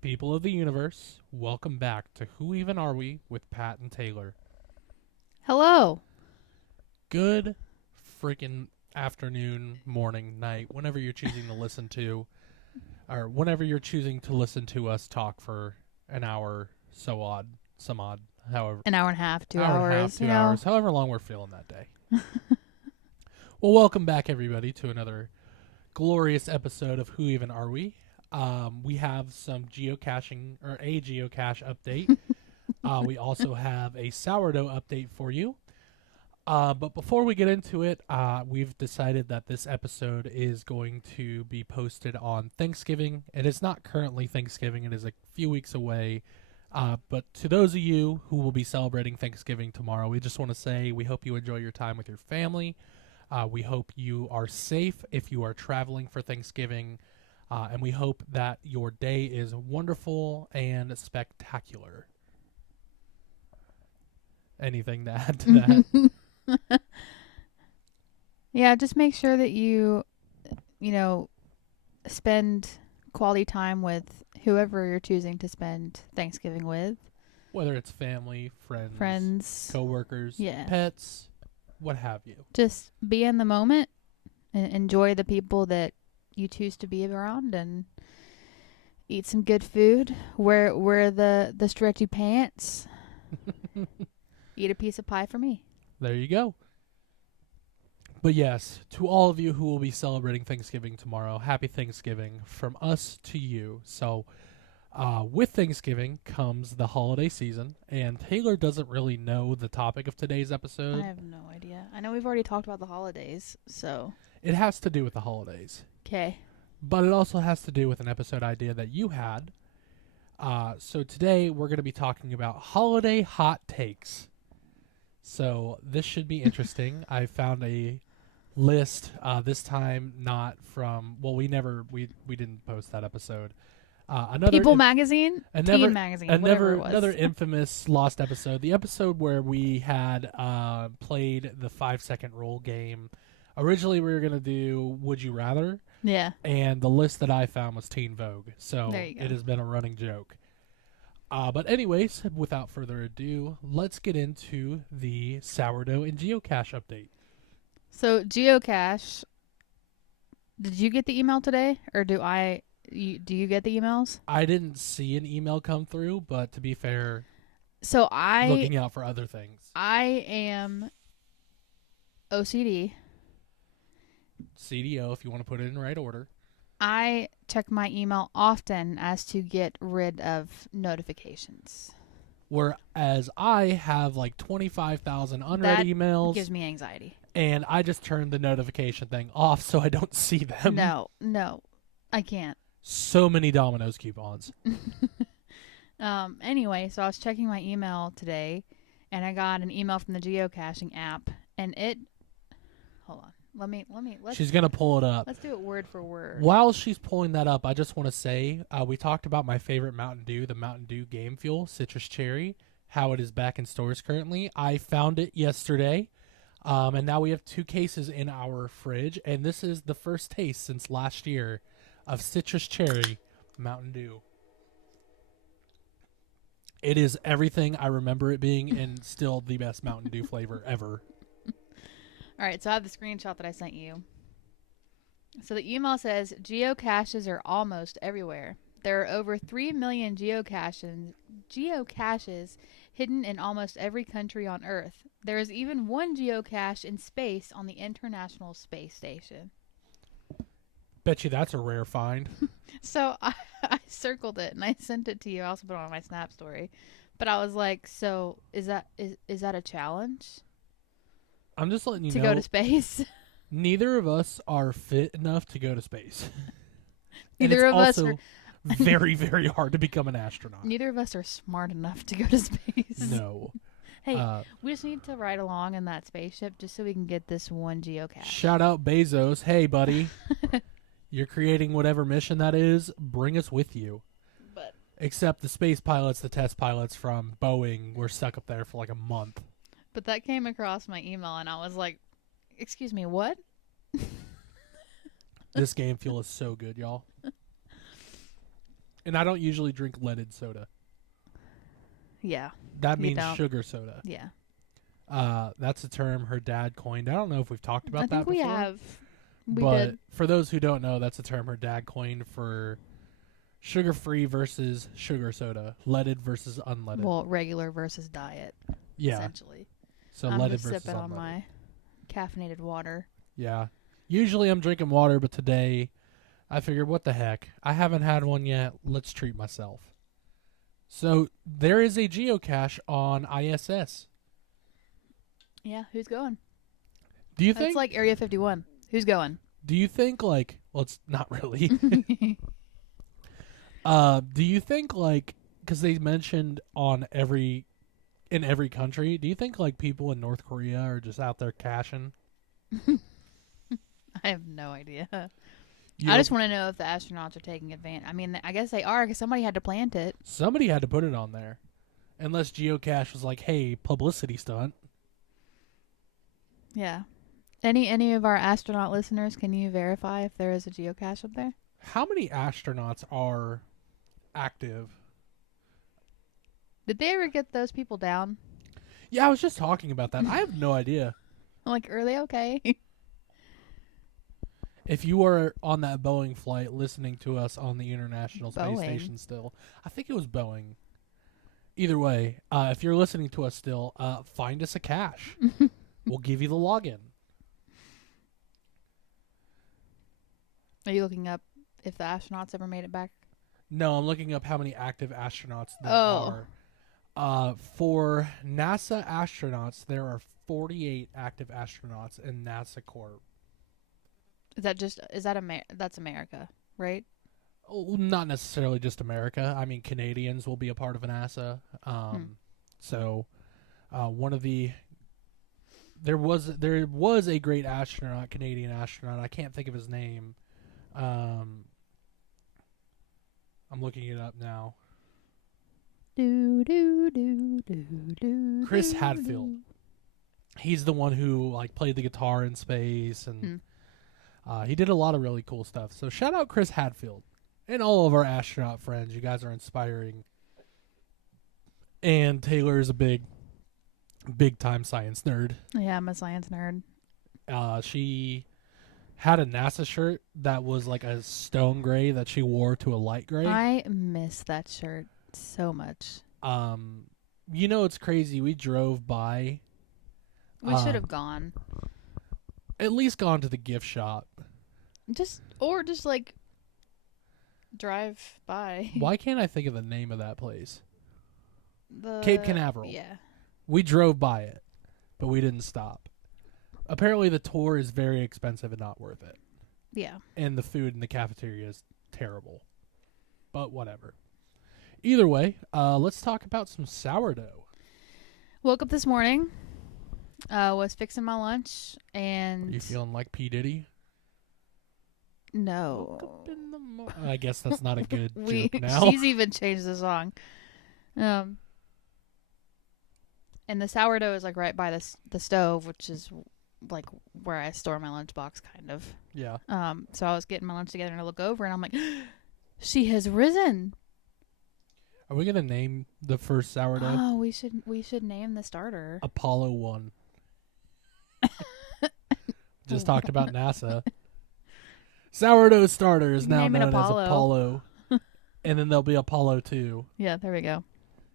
People of the universe, welcome back to Who Even Are We with Pat and Taylor. Hello. Good freaking afternoon, morning, night, whenever you're choosing to listen to, or whenever you're choosing to listen to us talk for an hour, some odd, however, An hour and a half, two hour and a half, hours, 2 hours, however long we're feeling that day. Well, welcome back, everybody, to another glorious episode of Who Even Are We? We have some geocaching, or a geocache update. We also have a sourdough update for you. But before we get into it, we've decided that this episode is going to be posted on Thanksgiving. It is not currently Thanksgiving, it is a few weeks away. But to those of you who will be celebrating Thanksgiving tomorrow, we just want to say we hope you enjoy your time with your family. We hope you are safe if you are traveling for Thanksgiving. And we hope that your day is wonderful and spectacular. Anything to add to that? Yeah, just make sure that you spend quality time with whoever you're choosing to spend Thanksgiving with. Whether it's family, Friends. coworkers, Yeah. pets, what have you. Just be in the moment and enjoy the people that you choose to be around and eat some good food. Wear the stretchy pants. Eat a piece of pie for me. There you go. But yes, to all of you who will be celebrating Thanksgiving tomorrow, happy Thanksgiving from us to you. So, with Thanksgiving comes the holiday season, and Taylor doesn't really know the topic of today's episode. I have no idea. I know we've already talked about the holidays, so. It has to do with the holidays, Okay. but it also has to do with an episode idea that you had. So today we're going to be talking about holiday hot takes. So this should be interesting. I found a list this time not from we didn't post that episode. Another People Magazine, another Teen Magazine, whatever it was. another infamous lost episode. The episode where we had played the 5-second rule game. Originally we were gonna do Would You Rather, Yeah. and the list that I found was Teen Vogue. So There you go. it has been a running joke. But anyways, without further ado, let's get into the sourdough and geocache update. So geocache. Did you get the email today, or do I? Do you get the emails? I didn't see an email come through, but to be fair, So looking out for other things. I am OCD. CDO, if you want to put it in the right order. I check my email often as to get rid of notifications. Whereas I have like 25,000 unread That emails, gives me anxiety. and I just turned the notification thing off so I don't see them. No, I can't. So many Domino's coupons. Anyway, so I was checking my email today, and I got an email from the geocaching app, and it. Hold on. She's going to pull it up. Let's do it word for word. While she's pulling that up, I just want to say we talked about my favorite Mountain Dew, the Mountain Dew Game Fuel Citrus Cherry, how it is back in stores currently. I found it yesterday, and now we have 2 cases in our fridge, and this is the first taste since last year of Citrus Cherry Mountain Dew. It is everything I remember it being, and still the best Mountain Dew flavor ever. All right, so I have the screenshot that I sent you. So the email says geocaches are almost everywhere. There are over 3 million geocaches hidden in almost every country on Earth. There is even one geocache in space on the International Space Station. Bet you that's a rare find. So I circled it and I sent it to you. I also put it on my Snap story. But I was like, so is that a challenge I'm just letting you to know. go to space? Neither of us are fit enough to go to space. Neither of us also are very, very hard to become an astronaut. Neither of us are smart enough to go to space. No. Hey, we just need to ride along in that spaceship just so we can get this one geocache. Shout out Bezos. Hey, buddy. You're creating whatever mission that is. Bring us with you. But Except the space pilots, the test pilots from Boeing were stuck up there for like a month. But that came across my email, and I was like, excuse me, what? This game fuel is so good, y'all. And I don't usually drink leaded soda. Yeah. That You means don't. sugar soda. Yeah. That's a term her dad coined. I don't know if we've talked about I that think we before. have. We but did. for those who don't know, that's a term her dad coined for sugar-free versus sugar soda, leaded versus unleaded. Well, regular versus diet, yeah. essentially. So I'm leaded just versus sipping unleaded. on my caffeinated water. Yeah. Usually I'm drinking water, but today I figured, what the heck? I haven't had one yet. Let's treat myself. So there is a geocache on ISS. Yeah, who's going? Do you It's think? like Area 51. Who's going? Do you think like? Well, it's not really. Do you think like? Because they mentioned in every country. Do you think like people in North Korea are just out there caching? I have no idea. You I know, just want to know if the astronauts are taking advantage. I mean, I guess they are because somebody had to plant it. somebody had to put it on there, unless geocache was like, "Hey, publicity stunt." Yeah. Any of our astronaut listeners, can you verify if there is a geocache up there? How many astronauts are active? Did they ever get those people down? Yeah, I was just talking about that. I have no idea. I'm like, are they okay? If you were on that Boeing flight listening to us on the International Space Boeing. Station still, I think it was Boeing. Either way, if you're listening to us still, find us a cache. We'll give you the login. Are you looking up if the astronauts ever made it back? No, I'm looking up how many active astronauts there Oh. are. For NASA astronauts, there are 48 active astronauts in NASA Corps. That's America, right? Oh, not necessarily just America. I mean, Canadians will be a part of NASA. So, one of the there was a great astronaut, Canadian astronaut. I can't think of his name. I'm looking it up now. Chris Hadfield. He's the one who like played the guitar in space, and he did a lot of really cool stuff. So shout out Chris Hadfield and all of our astronaut friends. You guys are inspiring. And Taylor is a big time science nerd. Yeah, I'm a science nerd. She had a NASA shirt that was like a stone gray that she wore to a light gray. I miss that shirt so much. You know, it's crazy. We drove by. We should have gone. At least gone to the gift shop. Just like drive by. Why can't I think of the name of that place? The Cape Canaveral. Yeah. We drove by it, but we didn't stop. Apparently the tour is very expensive and not worth it. Yeah. And the food in the cafeteria is terrible. But whatever. Either way, let's talk about some sourdough. Woke up this morning, was fixing my lunch, and Are you feeling like P. Diddy? no. Woke up in the I guess that's not a good joke now. She's even changed the song. And the sourdough is like right by the stove, which is like where I store my lunchbox, kind of. Yeah. So I was getting my lunch together, and I look over, and I'm like, she has risen. Are we gonna name the first sourdough? Oh, we should name the starter. Apollo 1. Just talked about NASA. Sourdough starter is now Name it known as Apollo. Apollo. And then there'll be Apollo 2. Yeah, there we go.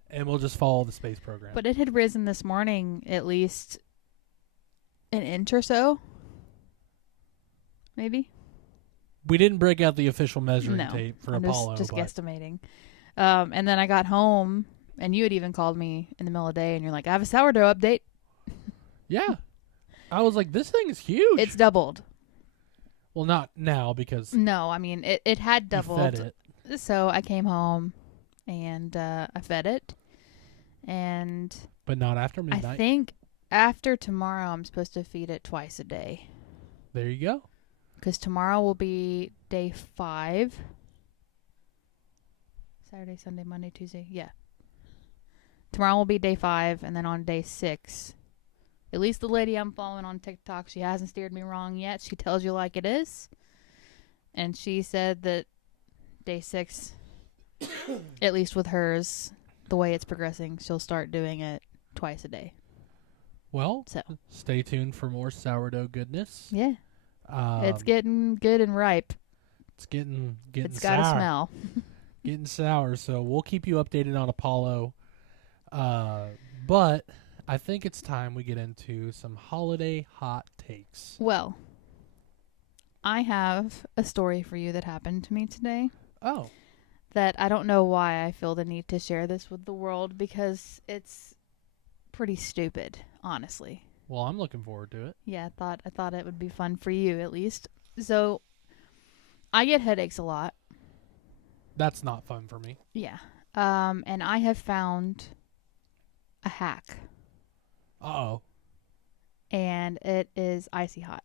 And we'll just follow the space program. But it had risen this morning at least an inch or so. Maybe. We didn't break out the official measuring No, tape for I'm Apollo. just but guesstimating. And then I got home, and you had even called me in the middle of the day, and you're like, I have a sourdough update. yeah. I was like, this thing is huge. It's doubled. Well, not now because No, I mean, it had you doubled. fed it. So I came home, and I fed it. And But not after I midnight. think after tomorrow, I'm supposed to feed it twice a day. There you go. Because tomorrow will be day 5. Saturday, Sunday, Monday, Tuesday. Yeah. Tomorrow will be day 5, and then on day 6, at least the lady I'm following on TikTok, she hasn't steered me wrong yet. She tells you like it is. And she said that day 6 At least with hers, the way it's progressing, she'll start doing it twice a day. Well, So stay tuned for more sourdough goodness. yeah, it's Um, getting good and ripe. It's getting It's sour. got a smell. Getting sour. So we'll keep you updated on Apollo. But I think it's time we get into some holiday hot takes. Well, I have a story for you that happened to me today. Oh, That I don't know why I feel the need to share this with the world, because it's pretty stupid, honestly. well, I'm looking forward to it. Yeah, I thought it would be fun for you at least. So, I get headaches a lot. That's not fun for me. Yeah. And I have found a hack, Uh-oh. and it is icy hot.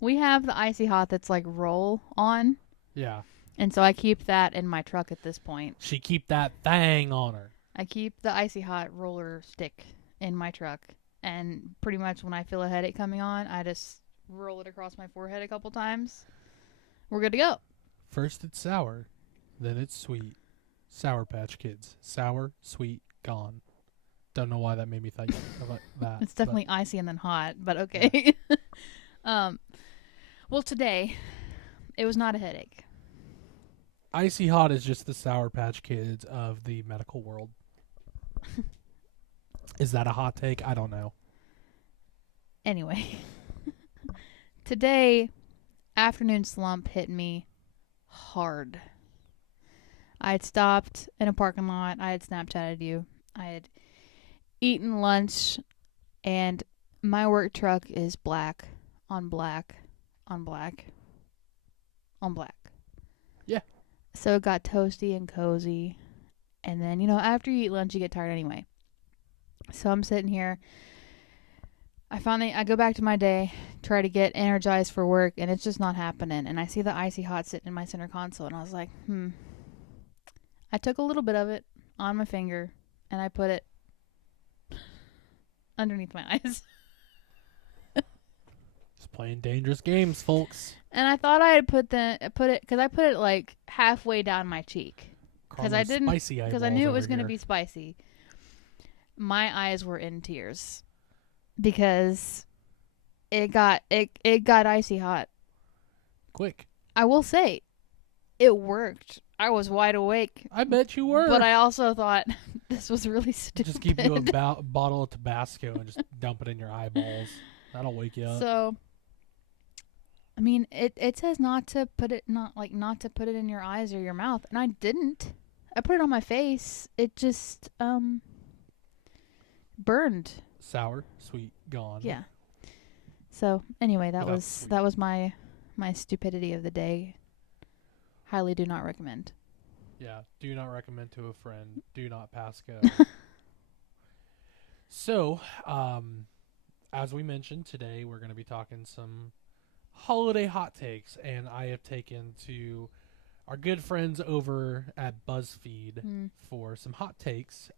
We have the icy hot that's like roll on, Yeah. and so I keep that in my truck at this point. She keep that thing on her. I keep the icy hot roller stick in my truck, and pretty much when I feel a headache coming on, I just roll it across my forehead a couple times. We're good to go. First it's sour, then it's sweet. Sour Patch Kids. Sour, sweet, gone. Don't know why that made me think about that. It's definitely icy and then hot, but okay. Well, today it was not a headache. Icy hot is just the Sour Patch Kids of the medical world. Is that a hot take? I don't know. Anyway, today afternoon slump hit me hard. I had stopped in a parking lot. I had Snapchatted you. I had eaten lunch, and my work truck is black on black on black on black. Yeah. So it got toasty and cozy. And then, after you eat lunch, you get tired anyway. So I'm sitting here. I go back to my day, try to get energized for work, and it's just not happening. And I see the icy hot sitting in my center console, and I was like, I took a little bit of it on my finger, and I put it underneath my eyes. Just playing dangerous games, folks. And I thought I had put it, because I put it like halfway down my cheek. Because I didn't, because I knew it was going to be spicy. My eyes were in tears because it got icy hot. Quick. I will say, it worked. I was wide awake. I bet you were. But I also thought this was really stupid. Just give you a bottle of Tabasco and just dump it in your eyeballs. That'll wake you up. So, I mean, it says not to put it in your eyes or your mouth, and I didn't. I put it on my face. It just burned. Sour, sweet, gone. Yeah. So anyway, that Without was sweet. my stupidity of the day. Highly do not recommend. Yeah. Do not recommend to a friend. Do not pass go. So, as we mentioned today, we're going to be talking some holiday hot takes, and I have taken to our good friends over at BuzzFeed for some hot takes.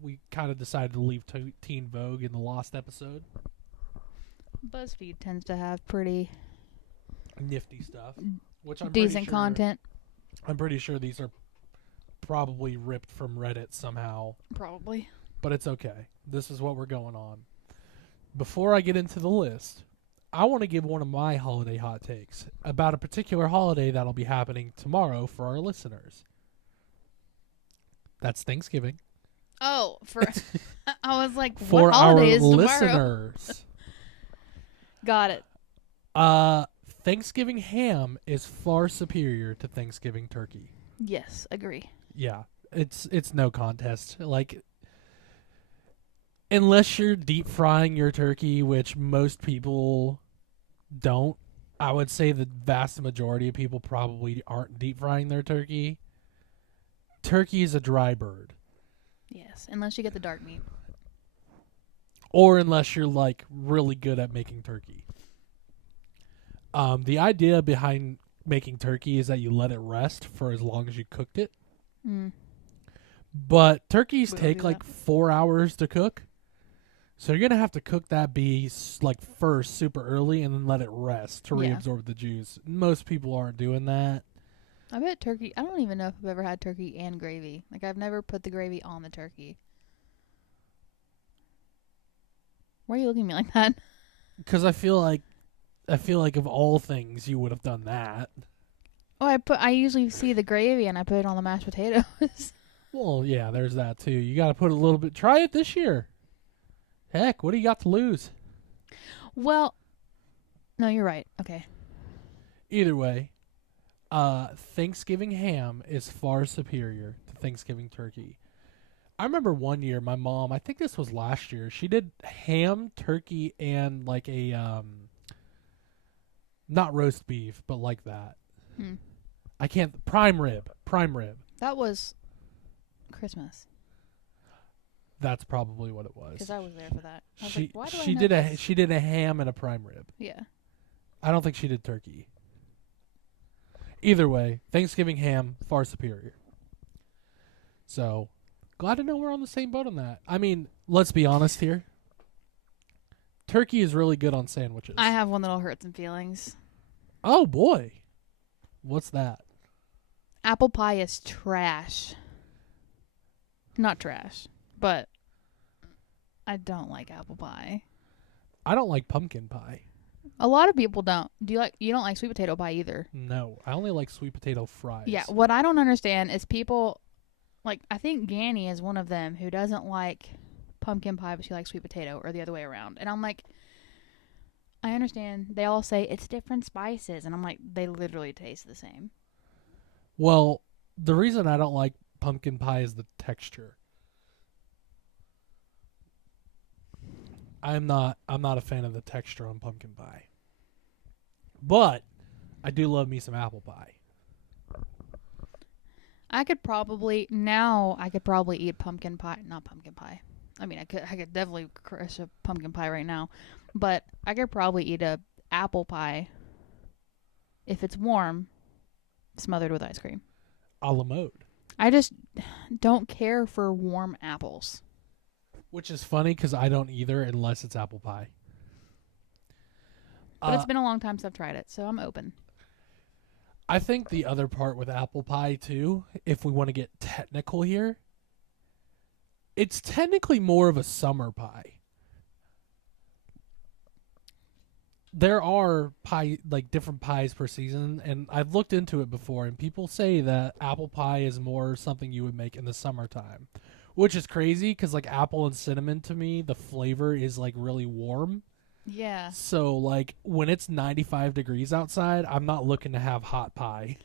We kind of decided to leave Teen Vogue in the lost episode. BuzzFeed tends to have pretty Nifty stuff, which I'm decent content. I'm pretty sure these are probably ripped from Reddit somehow, Probably. but it's okay. This is what we're going on. Before I get into the list, I want to give one of my holiday hot takes about a particular holiday that'll be happening tomorrow for our listeners. That's Thanksgiving. Oh, I was like, For what our holiday is tomorrow? listeners. Got it. Thanksgiving ham is far superior to Thanksgiving turkey. Yes, agree. Yeah, it's no contest. Like, unless you're deep frying your turkey, which most people don't, I would say the vast majority of people probably aren't deep frying their turkey. Turkey is a dry bird. Yes, unless you get the dark meat. Or unless you're like really good at making turkey. The idea behind making turkey is that you let it rest for as long as you cooked it. But turkeys We don't take do like that. 4 hours to cook. So you're going to have to cook that beast like first super early and then let it rest to Yeah. reabsorb the juice. Most people aren't doing that. I bet turkey. I don't even know if I've ever had turkey and gravy. Like, I've never put the gravy on the turkey. Why are you looking at me like that? Because I feel like of all things, you would have done that. Oh, I usually see the gravy and I put it on the mashed potatoes. Well, yeah, there's that too. You got to put a little bit. Try it this year. Heck, what do you got to lose? Well, no, you're right. Okay. Either way, Thanksgiving ham is far superior to Thanksgiving turkey. I remember one year my mom, I think this was last year, she did ham, turkey, and like a not roast beef, but like that. I can't prime rib. That was Christmas. That's probably what it was. Because I was there for that. I was She like, why do I she know did this? she did a ham and a prime rib. Yeah. I don't think she did turkey. Either way, Thanksgiving ham far superior. So, glad to know we're on the same boat on that. I mean, let's be honest here. Turkey is really good on sandwiches. I have one that'll hurt some feelings. Oh boy. What's that? Apple pie is trash. Not trash, but I don't like apple pie. I don't like pumpkin pie. A lot of people don't. You don't like sweet potato pie either? No, I only like sweet potato fries. Yeah, what I don't understand is people, like, I think Ganny is one of them who doesn't like pumpkin pie, but she likes sweet potato, or the other way around. And I'm like, I understand. They all say it's different spices, and I'm like, they literally taste the same. Well, the reason I don't like pumpkin pie is the texture. I'm not a fan of the texture on pumpkin pie. But I do love me some apple pie. I could probably eat pumpkin pie, not pumpkin pie. I mean, I could definitely crush a pumpkin pie right now, but I could probably eat a apple pie if it's warm, smothered with ice cream. A la mode. I just don't care for warm apples. Which is funny because I don't either unless it's apple pie. But it's been a long time since I've tried it, so I'm open. I think the other part with apple pie, too, if we want to get technical here, it's technically more of a summer pie. There are different pies per season, and I've looked into it before, and people say that apple pie is more something you would make in the summertime, which is crazy because like apple and cinnamon to me, the flavor is like really warm. Yeah. So like when it's 95 degrees outside, I'm not looking to have hot pie.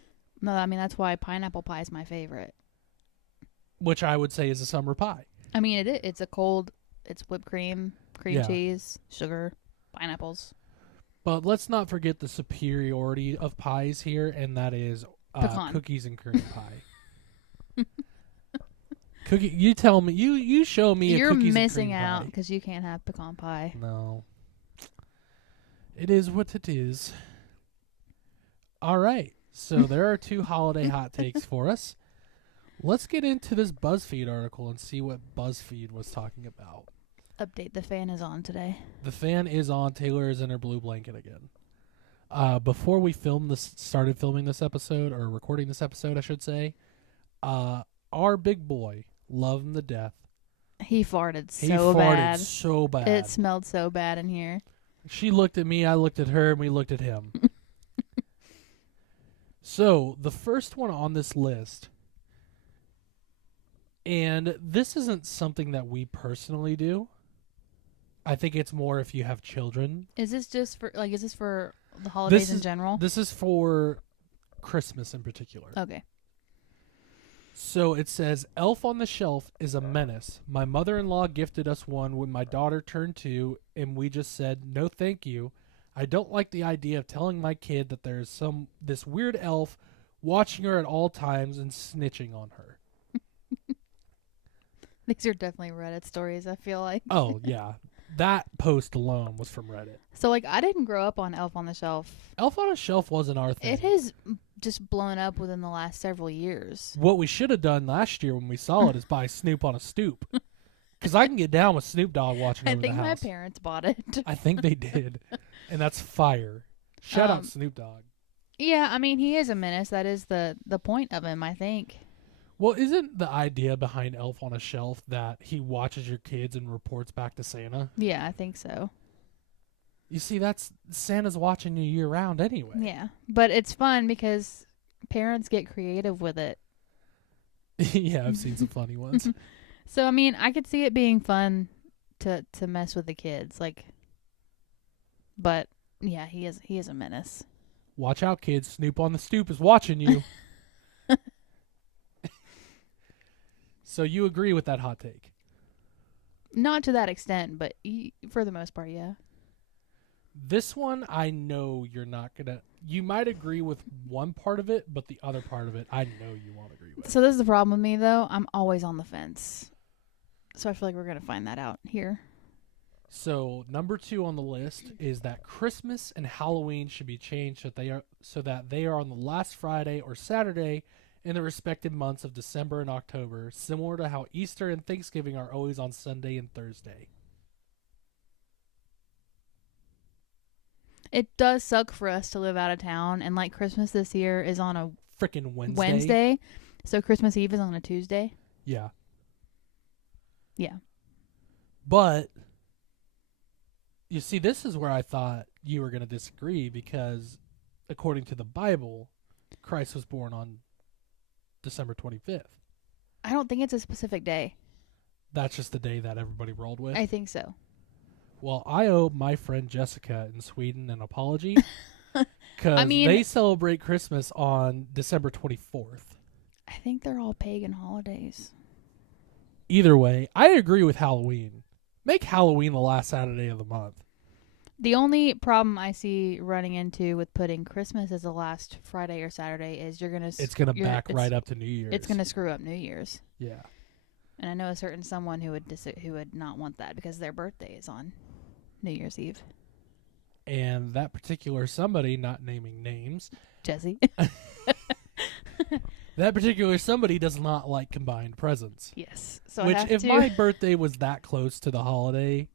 No, I mean, that's why pineapple pie is my favorite. Which I would say is a summer pie. I mean, it's whipped cream, cheese, sugar, pineapples. But let's not forget the superiority of pies here, and that is cookies and cream pie. You tell me, you show me You're a cookies missing and cream out pie. because you can't have pecan pie. No. It is what it is. All right. So there are 2 holiday hot takes for us. Let's get into this BuzzFeed article and see what BuzzFeed was talking about. Update, the fan is on today. The fan is on. Taylor is in her blue blanket again. Before we started filming this episode, or recording this episode, I should say, our big boy, love him to death. He farted He farted bad. so bad. It smelled so bad in here. She looked at me, I looked at her, and we looked at him. So, the first one on this list, and this isn't something that we personally do. I think it's more if you have children. Is this for the holidays in general? This is for Christmas in particular. Okay. So it says, Elf on the Shelf is a menace. My mother-in-law gifted us one when my daughter turned 2, and we just said, no thank you. I don't like the idea of telling my kid that there's this weird elf watching her at all times and snitching on her. These are definitely Reddit stories, I feel like. Oh, yeah. That post alone was from Reddit. So, like, I didn't grow up on Elf on the Shelf. Elf on a Shelf wasn't our thing. It has just blown up within the last several years. What we should have done last year when we saw it is buy Snoop on a Stoop. Because I can get down with Snoop Dogg watching over the house. I think my parents bought it. I think they did. And that's fire. Shout out Snoop Dogg. Yeah, I mean, he is a menace. That is the point of him, I think. Well, isn't the idea behind Elf on a Shelf that he watches your kids and reports back to Santa? Yeah, I think so. You see, that's Santa's watching you year round anyway. Yeah, but it's fun because parents get creative with it. Yeah, I've seen some funny ones. So, I mean, I could see it being fun to mess with the kids, like. But yeah, he is a menace. Watch out, kids. Snoop on the Stoop is watching you. So you agree with that hot take? Not to that extent, but for the most part, yeah. This one, I know you're not going to... You might agree with one part of it, but the other part of it, I know you won't agree with. So this is the problem with me, though. I'm always on the fence. So I feel like we're going to find that out here. So number 2 on the list is that Christmas and Halloween should be changed so that they are on the last Friday or Saturday in the respective months of December and October, similar to how Easter and Thanksgiving are always on Sunday and Thursday. It does suck for us to live out of town, and like Christmas this year is on a Frickin' Wednesday, so Christmas Eve is on a Tuesday. Yeah. Yeah. But you see, this is where I thought you were going to disagree because according to the Bible, Christ was born on December 25th. I don't think it's a specific day. That's just the day that everybody rolled with? I think so. Well, I owe my friend Jessica in Sweden an apology because they celebrate Christmas on December 24th. I think they're all pagan holidays. Either way, I agree with Halloween. Make Halloween the last Saturday of the month. The only problem I see running into with putting Christmas as the last Friday or Saturday is it's going to back right up to New Year's. It's going to screw up New Year's. Yeah. And I know a certain someone who would not want that because their birthday is on New Year's Eve. And that particular somebody, not naming names, Jesse. That particular somebody does not like combined presents. Yes. So Which, if my birthday was that close to the holiday,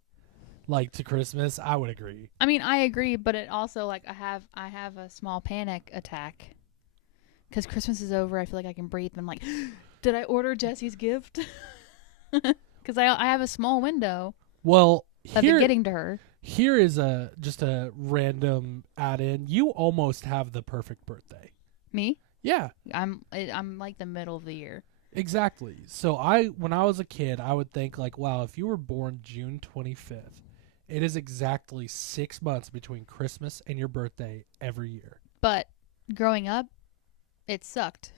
like to Christmas, I would agree. I mean, I agree, but it also like I have a small panic attack because Christmas is over. I feel like I can breathe. I'm like, did I order Jesse's gift? Because I have a small window. Well, of it getting to her. Here is just a random add-in. You almost have the perfect birthday. Me? Yeah. I'm like the middle of the year. Exactly. So when I was a kid, I would think like, wow, if you were born June 25th, it is exactly 6 months between Christmas and your birthday every year. But growing up, it sucked.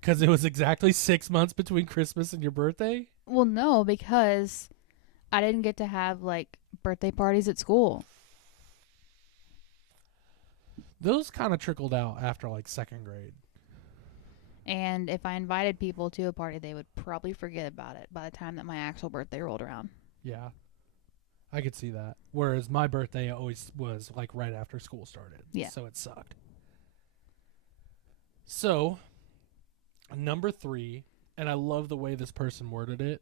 Because it was exactly 6 months between Christmas and your birthday? Well, no, because I didn't get to have like birthday parties at school. Those kind of trickled out after like second grade. And if I invited people to a party, they would probably forget about it by the time that my actual birthday rolled around. Yeah. I could see that. Whereas my birthday always was like right after school started. Yeah. So it sucked. So, number 3, and I love the way this person worded it.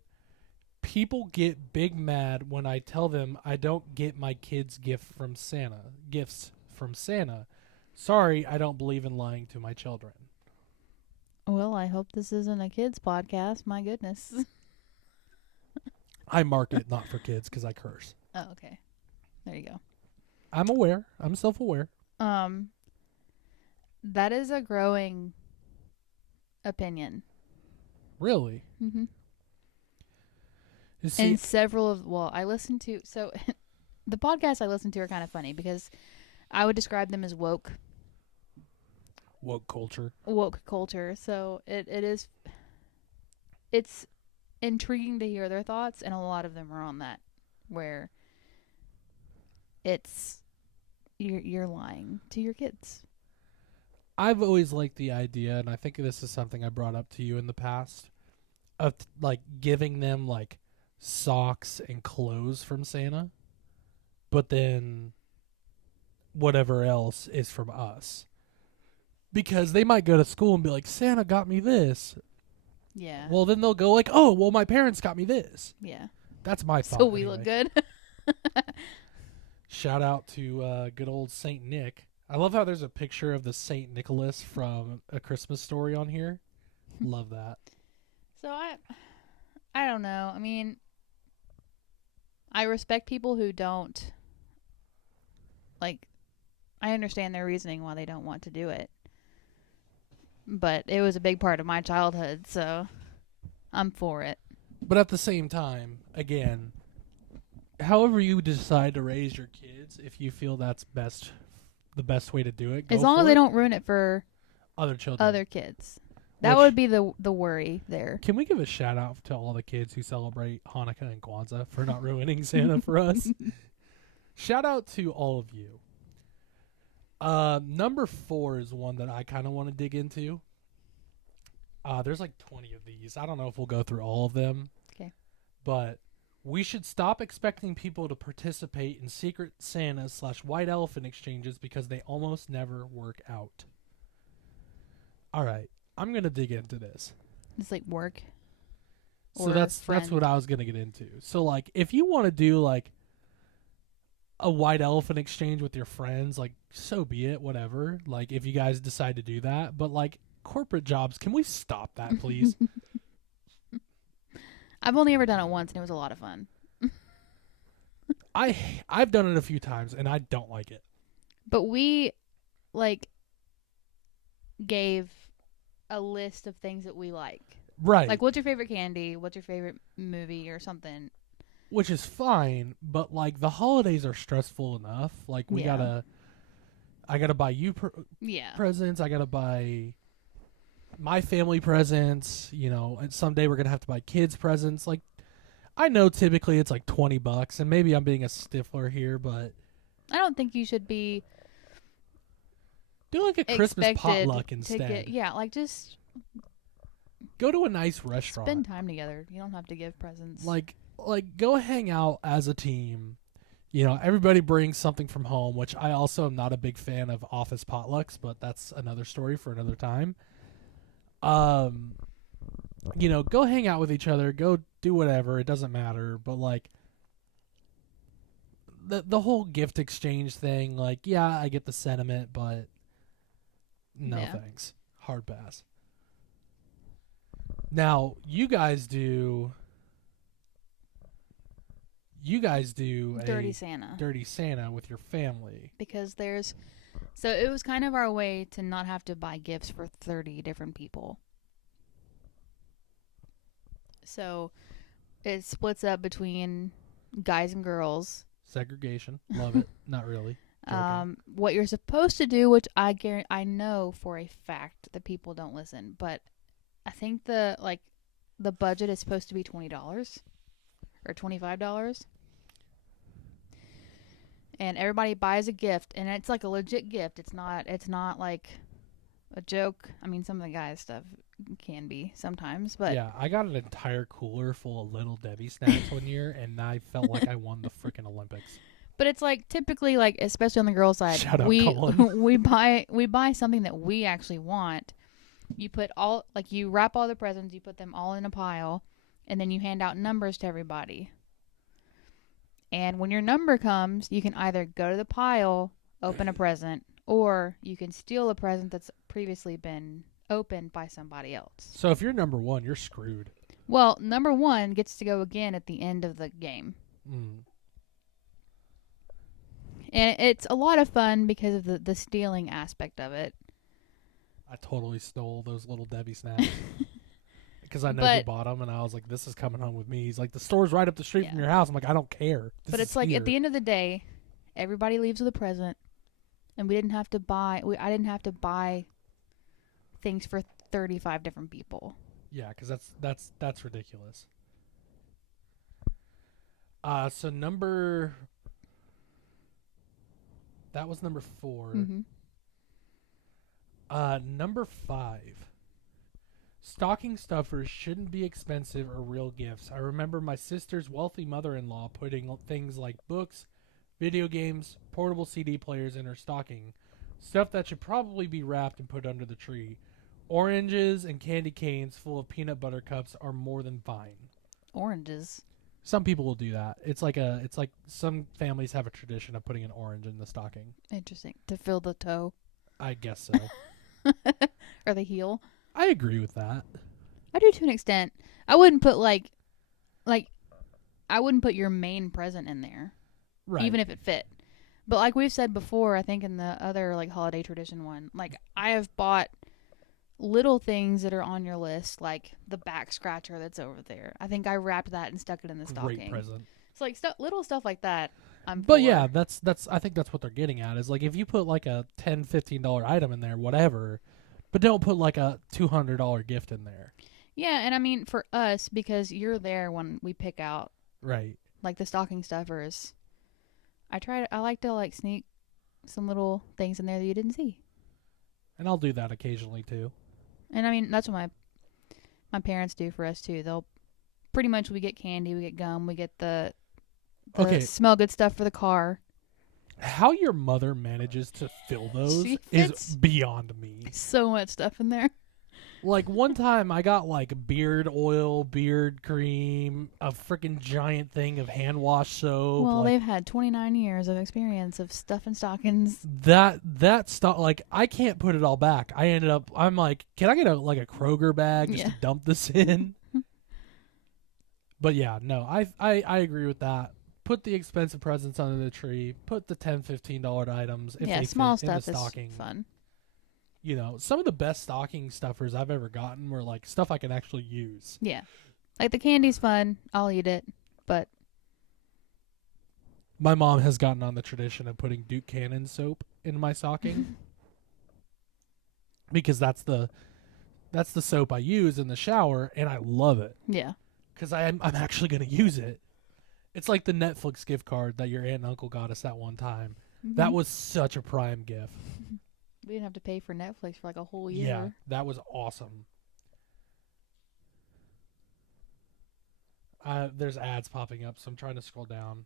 People get big mad when I tell them I don't get my kids gifts from Santa. Sorry, I don't believe in lying to my children. Well, I hope this isn't a kids podcast. My goodness. I mark it not for kids because I curse. Oh, okay. There you go. I'm aware. I'm self-aware. That is a growing opinion. Really? Mm-hmm. See, and several of, I listen to, so the podcasts I listen to are kind of funny because I would describe them as woke. Woke culture. Woke culture. So it's intriguing to hear their thoughts, and a lot of them are on that, where it's, you're lying to your kids. I've always liked the idea, and I think this is something I brought up to you in the past, of like giving them like socks and clothes from Santa, but then whatever else is from us. Because they might go to school and be like, Santa got me this. Yeah. Well, then they'll go like, oh, well, my parents got me this. Yeah. That's my thought. So we look good. Shout out to good old Saint Nick. I love how there's a picture of the Saint Nicholas from A Christmas Story on here. Love that. So I don't know. I mean, I respect people who don't, like, I understand their reasoning why they don't want to do it. But it was a big part of my childhood, so I'm for it. But at the same time, again, however you decide to raise your kids, if you feel that's the best way to do it, go As long as for they it. don't ruin it for Other children. other kids. That Which- would be the worry there. Can we give a shout out to all the kids who celebrate Hanukkah and Kwanzaa for not ruining Santa for us? Shout out to all of you. Number 4 is one that I kind of want to dig into. There's like 20 of these. I don't know if we'll go through all of them. Okay. But we should stop expecting people to participate in Secret Santa / White Elephant exchanges because they almost never work out. All right. I'm going to dig into this. It's like work. So or that's friend. what I was going to get into. So like if you want to do like a white elephant exchange with your friends, like so be it, whatever. Like if you guys decide to do that, but like corporate jobs, can we stop that please? I've only ever done it once, and it was a lot of fun. I've done it a few times and I don't like it. But we, like, gave a list of things that we like. Right. Like, what's your favorite candy? What's your favorite movie or something? Which is fine, but like the holidays are stressful enough. Like I gotta buy you Yeah. presents. I gotta buy my family presents. You know, and someday we're gonna have to buy kids presents. Like, I know typically it's like $20, and maybe I'm being a stiffler here, but I don't think you should be do like a Christmas expected potluck to instead. get, yeah, like, just Go to a nice restaurant. spend time together. You don't have to give presents. Like go hang out as a team. You know, everybody brings something from home, which I also am not a big fan of office potlucks, but that's another story for another time. You know, go hang out with each other, go do whatever, it doesn't matter, but like the whole gift exchange thing, like, yeah, I get the sentiment, but no Yeah. thanks. Hard pass. Now, you guys do Dirty a Santa. Dirty Santa with your family. Because so it was kind of our way to not have to buy gifts for 30 different people. So it splits up between guys and girls. Segregation. Love it. Not really. Joking. What you're supposed to do, which I know for a fact that people don't listen, but I think the budget is supposed to be $20 or $25. And everybody buys a gift, and it's like a legit gift. It's not like a joke. I mean, some of the guys' stuff can be sometimes, but yeah, I got an entire cooler full of Little Debbie snacks one year, and I felt like I won the freaking Olympics. But it's like typically, like, especially on the girl side, Shout out we Colin. we buy something that we actually want. You you wrap all the presents, you put them all in a pile, and then you hand out numbers to everybody. And when your number comes, you can either go to the pile, open a present, or you can steal a present that's previously been opened by somebody else. So if you're number 1, you're screwed. Well, number 1 gets to go again at the end of the game. And it's a lot of fun because of the stealing aspect of it. I totally stole those Little Debbie snacks. Because I know who But- bought them, and I was like, this is coming home with me. He's like, the store's right up the street from your house. I'm like, I don't care. This But is it's like here. at the end of the day, everybody leaves with a present, and I didn't have to buy things for 35 different people. Yeah, because that's ridiculous. So that was number 4. Mm-hmm. Number 5. Stocking stuffers shouldn't be expensive or real gifts. I remember my sister's wealthy mother-in-law putting things like books, video games, portable CD players in her stocking. Stuff that should probably be wrapped and put under the tree. Oranges and candy canes full of peanut butter cups are more than fine. Oranges. Some people will do that. It's like some families have a tradition of putting an orange in the stocking. Interesting. To fill the toe I guess so. or the heel. I agree with that. I do to an extent. I wouldn't put like I wouldn't put your main present in there, Right. even if it fit. But like we've said before, I think in the other like holiday tradition one, like I have bought little things that are on your list, like the back scratcher that's over there. I think I wrapped that and stuck it in the Great stocking. present. It's like little stuff like that. But yeah, that's I think that's what they're getting at is like if you put like a $10, $15 item in there, whatever, but don't put like a $200 gift in there. Yeah, and I mean for us, because you're there when we pick out Right. like the stocking stuffers. I like to like sneak some little things in there that you didn't see. And I'll do that occasionally too. And I mean that's what my parents do for us too. They'll pretty much we get candy, we get gum, we get the Okay. smell good stuff for the car. How your mother manages to fill those She is fits- beyond me. So much stuff in there. Like one time I got like beard oil, beard cream, a freaking giant thing of hand wash soap. Well, like, they've had 29 years of experience of stuffing stockings. that stuff, like I can't put it all back. I'm like, can I get a Kroger bag just Yeah. to dump this in? But yeah, no, I agree with that. Put the expensive presents under the tree. Put the $10, $15 items if Yeah, they small fit in stuff the is stocking. fun. You know, some of the best stocking stuffers I've ever gotten were like stuff I can actually use. Yeah. Like the candy's fun. I'll eat it. But My mom has gotten on the tradition of putting Duke Cannon soap in my stocking because that's the soap I use in the shower, and I love it yeah. because I'm actually going to use it. It's like the Netflix gift card that your aunt and uncle got us that one time. That Mhm. was such a prime gift. We didn't have to pay for Netflix for like a whole year. Yeah, that was awesome. There's ads popping up, so I'm trying to scroll down.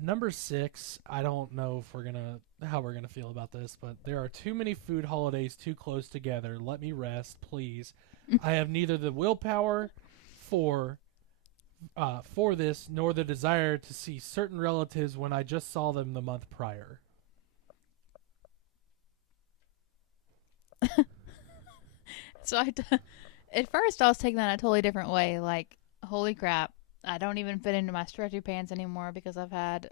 Number 6, I don't know if how we're gonna feel about this, but there are too many food holidays too close together. Let me rest, please. I have neither the willpower for this nor the desire to see certain relatives when I just saw them the month prior. So at first I was taking that a totally different way. Like, holy crap, I don't even fit into my stretchy pants anymore because I've had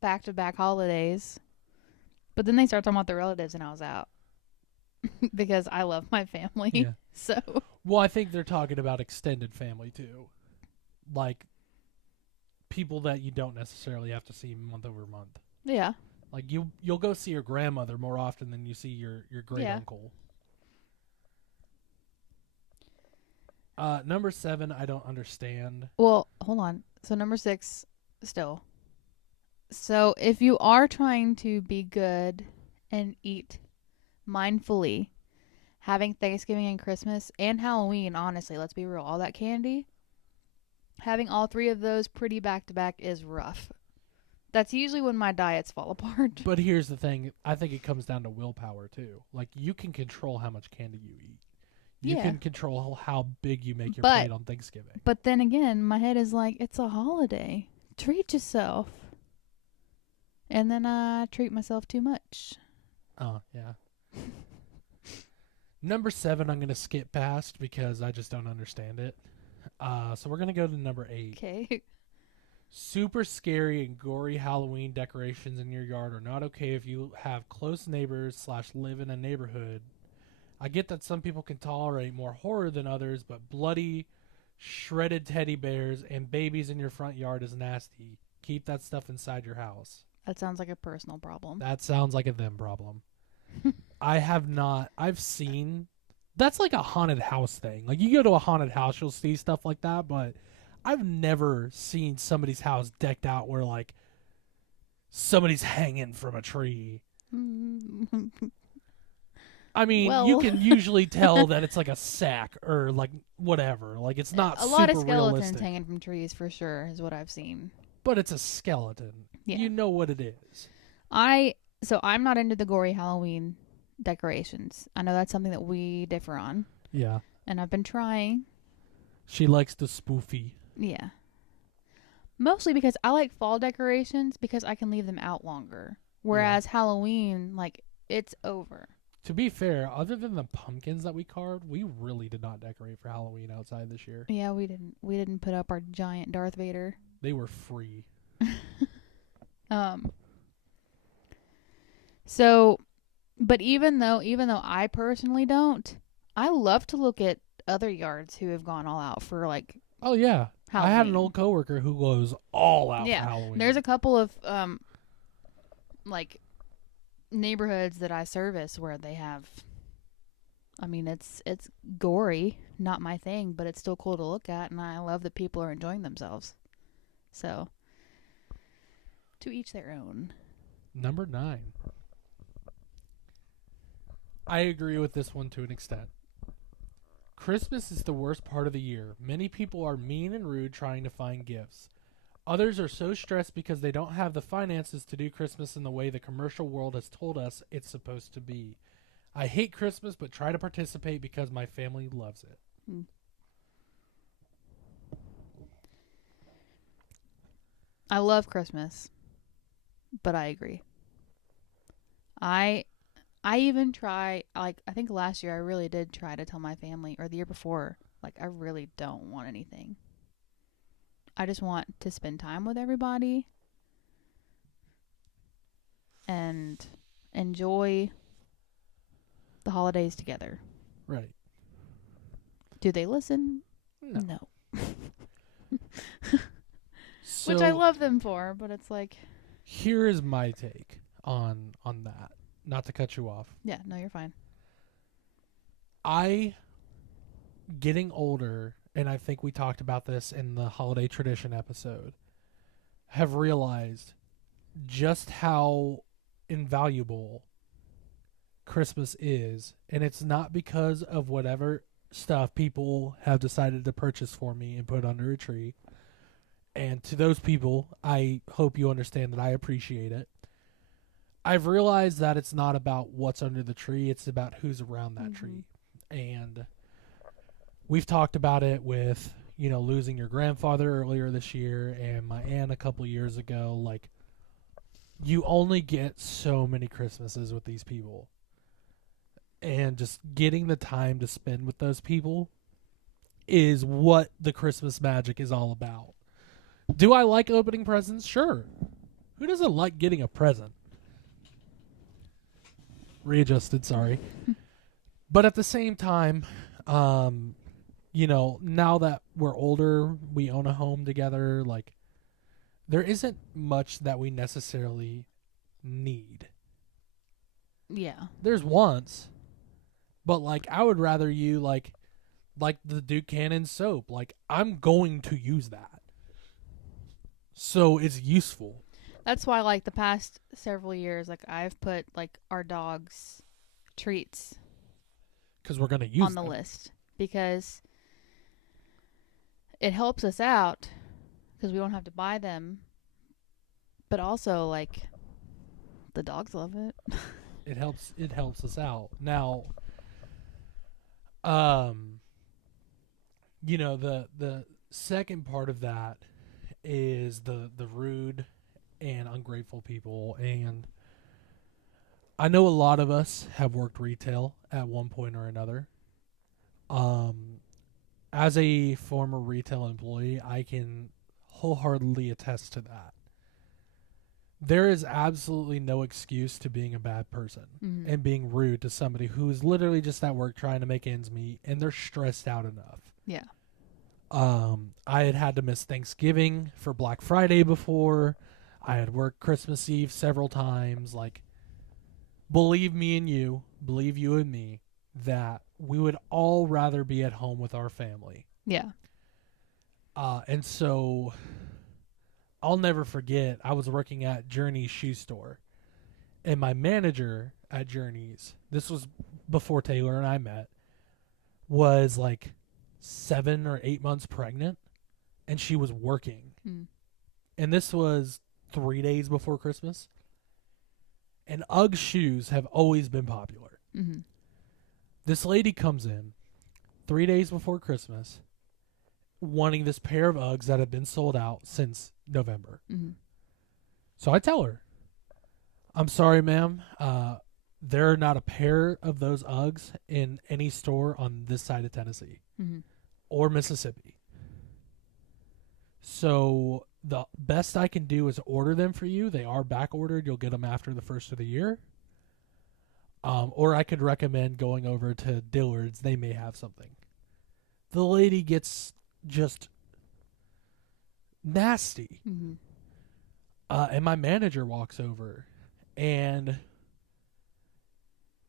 back-to-back holidays. But then they start talking about the relatives and I was out. Because I love my family. Yeah. So, Well, I think they're talking about extended family too, like people that you don't necessarily have to see month over month. yeah. Like you'll go see your grandmother more often than you see your great uncle. Number 7, I don't understand. Well, hold on. So number 6 still. So if you are trying to be good and eat mindfully, having Thanksgiving and Christmas and Halloween, honestly, let's be real, all that candy, having all 3 of those pretty back to back is rough. That's usually when my diets fall apart. But here's the thing: I think it comes down to willpower too. Like you can control how much candy you eat. You Yeah. can control how big you make your But- plate on Thanksgiving. But then again, my head is like, it's a holiday. Treat yourself. And then I treat myself too much. Oh yeah. Number 7, I'm gonna skip past because I just don't understand it. So we're gonna go to number 8. Okay. Super scary and gory Halloween decorations in your yard are not okay if you have close neighbors / live in a neighborhood. I get that some people can tolerate more horror than others, but bloody, shredded teddy bears and babies in your front yard is nasty. Keep that stuff inside your house. That sounds like a personal problem. That sounds like a them problem. I've seen, that's like a haunted house thing. Like you go to a haunted house, you'll see stuff like that, but I've never seen somebody's house decked out where like somebody's hanging from a tree. I mean, Well- you can usually tell that it's like a sack or like whatever. Like it's not a lot of super skeletons realistic, hanging from trees for sure is what I've seen. but it's a skeleton. Yeah. You know what it is. So I'm not into the gory Halloween decorations. I know that's something that we differ on, Yeah. and I've been trying She likes the spoofy. Yeah. Mostly because I like fall decorations because I can leave them out longer. Whereas Halloween, like, it's over. To be fair, other than the pumpkins that we carved, we really did not decorate for Halloween outside this year. Yeah, we didn't. We didn't put up our giant Darth Vader. They were free. So, but even though I personally don't, I love to look at other yards who have gone all out for like Oh yeah, Halloween. I had an old coworker who goes all out for Halloween. There's a couple of like neighborhoods that I service where they have. I mean, it's gory, not my thing, but it's still cool to look at, and I love that people are enjoying themselves. So, to each their own. Number 9. I agree with this one to an extent. Christmas is the worst part of the year. Many people are mean and rude trying to find gifts. Others are so stressed because they don't have the finances to do Christmas in the way the commercial world has told us it's supposed to be. I hate Christmas but try to participate because my family loves it. I love Christmas, but I agree. I even try, like, I think last year I really did try to tell my family, or the year before, like, I really don't want anything. I just want to spend time with everybody and enjoy the holidays together. Right. Do they listen? No. So, which I love them for, but it's like... Here is my take on that. Not to cut you off. Yeah, no, you're fine. Getting older, and I think we talked about this in the holiday tradition episode, have realized just how invaluable Christmas is. And it's not because of whatever stuff people have decided to purchase for me and put under a tree. And to those people, I hope you understand that I appreciate it. I've realized that it's not about what's under the tree. It's about who's around that tree. And we've talked about it with, losing your grandfather earlier this year and my aunt a couple years ago. Like, you only get so many Christmases with these people. And just getting the time to spend with those people is what the Christmas magic is all about. Do I like opening presents? Sure. Who doesn't like getting a present? Readjusted, sorry. But at the same time, now that we're older, we own a home together, like, there isn't much that we necessarily need. Yeah. There's wants, but, like, I would rather you, like the Duke Cannon soap. Like, I'm going to use that. So it's useful. That's why, like, the past several years, like, I've put, like, our dog's treats because we're going to use on the them. list, because it helps us out because we don't have to buy them, but also, like, the dogs love it. It helps us out. Now, the second part of that is the rude and ungrateful people. And I know a lot of us have worked retail at one point or another. As a former retail employee, I can wholeheartedly attest to that. There is absolutely no excuse to being a bad person and being rude to somebody who is literally just at work trying to make ends meet, and they're stressed out enough. Yeah. I had to miss Thanksgiving for Black Friday before. I had worked Christmas Eve several times. Like, believe you and me, that we would all rather be at home with our family. Yeah. And so I'll never forget, I was working at Journey's shoe store, and my manager at Journey's, this was before Taylor and I met, was like 7 or 8 months pregnant, and she was working. And this was 3 days before Christmas. And UGG shoes have always been popular. This lady comes in 3 days before Christmas, wanting this pair of Uggs that have been sold out since November. Mm-hmm. So I tell her, I'm sorry, ma'am. There are not a pair of those Uggs in any store on this side of Tennessee Mm-hmm. or Mississippi. So the best I can do is order them for you. They are back ordered. You'll get them after the first of the year. Or I could recommend going over to Dillard's. They may have something. The lady gets just nasty. Mm-hmm. And my manager walks over, and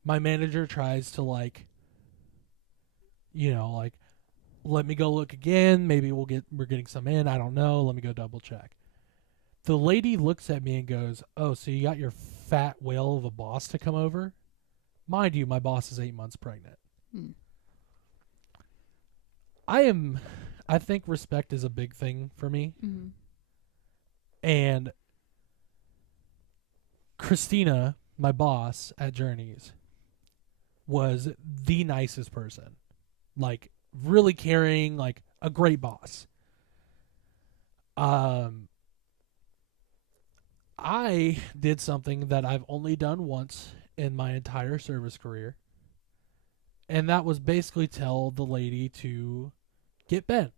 my manager tries to like, let me go look again. Maybe we're getting some in. I don't know. Let me go double check. The lady looks at me and goes, "Oh, so you got your fat whale of a boss to come over?" Mind you, my boss is 8 months pregnant. Mm. I think respect is a big thing for me. Mm-hmm. And Christina, my boss at Journeys, was the nicest person. Like, really caring, like a great boss. I did something that I've only done once in my entire service career. And that was basically tell the lady to get bent.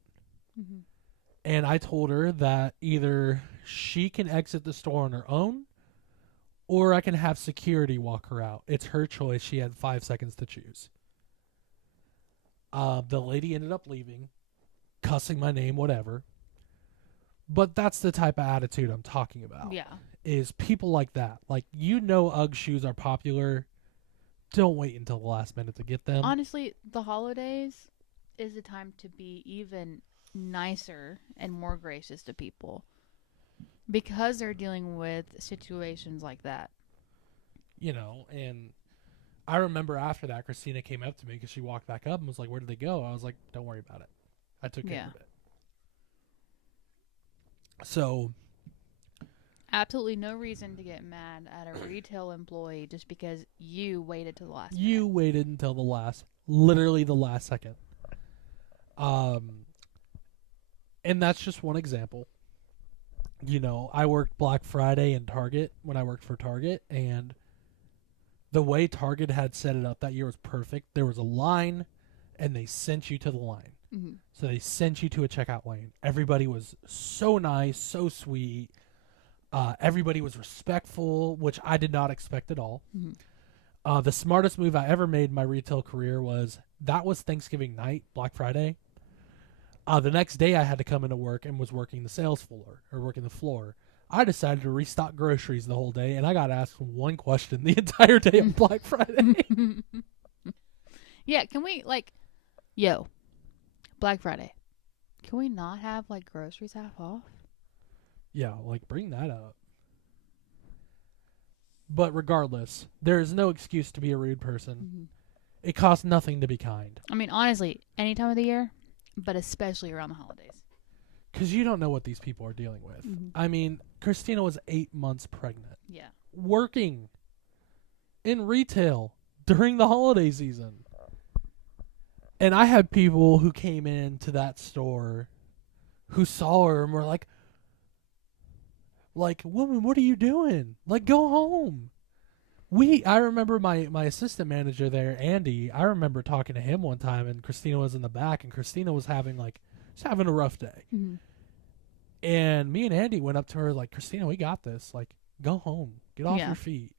Mm-hmm. And I told her that either she can exit the store on her own or I can have security walk her out. It's her choice. She had 5 seconds to choose. The lady ended up leaving, cussing my name, whatever. But that's the type of attitude I'm talking about. Yeah. Is people like that. Like, UGG shoes are popular. Don't wait until the last minute to get them. Honestly, the holidays is a time to be even nicer and more gracious to people because they're dealing with situations like that. And I remember after that, Christina came up to me because she walked back up and was like, "Where did they go?" I was like, "Don't worry about it. I took care of it." So, absolutely no reason to get mad at a retail employee just because you waited to the last you minute. waited until literally the last second. And that's just one example. I worked Black Friday in Target when I worked for Target, and the way Target had set it up that year was perfect. There was a line, and they sent you to the line. Mm-hmm. So they sent you to a checkout lane. Everybody was so nice, so sweet. Everybody was respectful, which I did not expect at all. Mm-hmm. The smartest move I ever made in my retail career was Thanksgiving night, Black Friday. The next day I had to come into work and was working the sales floor, or working the floor. I decided to restock groceries the whole day, and I got asked one question the entire day of Black Friday. Yeah, can we, Black Friday, can we not have, groceries half off? Yeah, bring that up. But regardless, there is no excuse to be a rude person. Mm-hmm. It costs nothing to be kind. I mean, honestly, any time of the year, but especially around the holidays. Because you don't know what these people are dealing with. Mm-hmm. I mean, Christina was 8 months pregnant. Yeah. Working in retail during the holiday season. And I had people who came into that store who saw her and were like, "Woman, what are you doing? Go home." I remember my assistant manager there, Andy, I remember talking to him one time, and Christina was in the back, and Christina was having a rough day. Mm-hmm. And me and Andy went up to her like, "Christina, we got this. Go home. Get off your feet."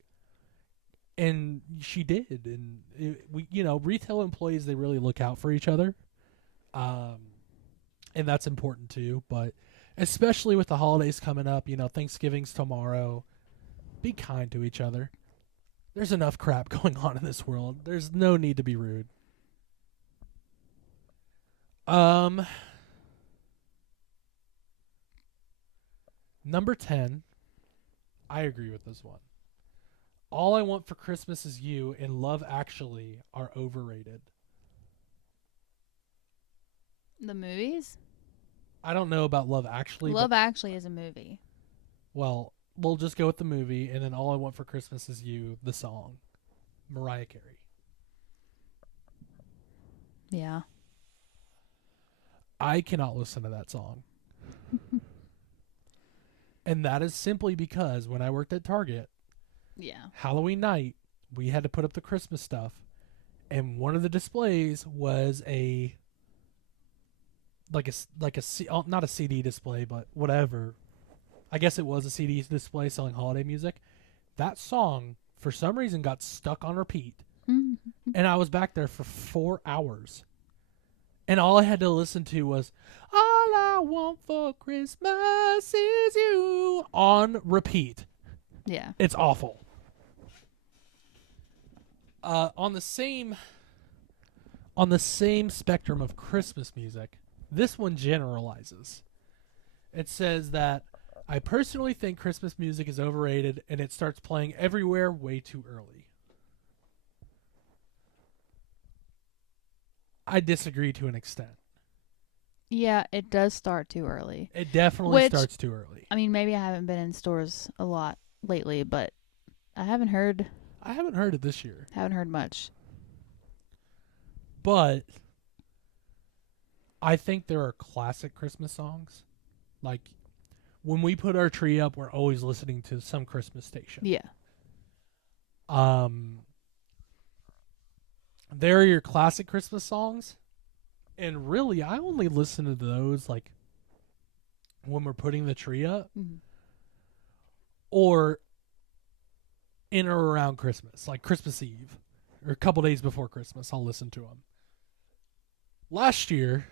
And she did. And retail employees, they really look out for each other. And that's important too. But especially with the holidays coming up, Thanksgiving's tomorrow. Be kind to each other. There's enough crap going on in this world. There's no need to be rude. Number 10. I agree with this one. All I Want for Christmas Is You and Love Actually are overrated. The movies? I don't know about Love Actually. Love Actually is a movie. Well, we'll just go with the movie, and then All I Want for Christmas Is You, the song. Mariah Carey. Yeah. I cannot listen to that song. And that is simply because when I worked at Target, Yeah. Halloween night, we had to put up the Christmas stuff. And one of the displays was not a CD display, but whatever. I guess it was a CD display selling holiday music. That song, for some reason, got stuck on repeat. And I was back there for 4 hours. And all I had to listen to was, "All I want for Christmas is you," on repeat. Yeah. It's awful. On the same spectrum of Christmas music, this one generalizes. It says that I personally think Christmas music is overrated and it starts playing everywhere way too early. I disagree to an extent. Yeah, it does start too early. It definitely starts too early. I mean, maybe I haven't been in stores a lot lately, but I haven't heard it this year. Haven't heard much. But I think there are classic Christmas songs. Like, when we put our tree up, we're always listening to some Christmas station. Yeah. There are your classic Christmas songs. And really, I only listen to those, like, when we're putting the tree up. Mm-hmm. Or in or around Christmas. Like Christmas Eve. Or a couple days before Christmas, I'll listen to them. Last year,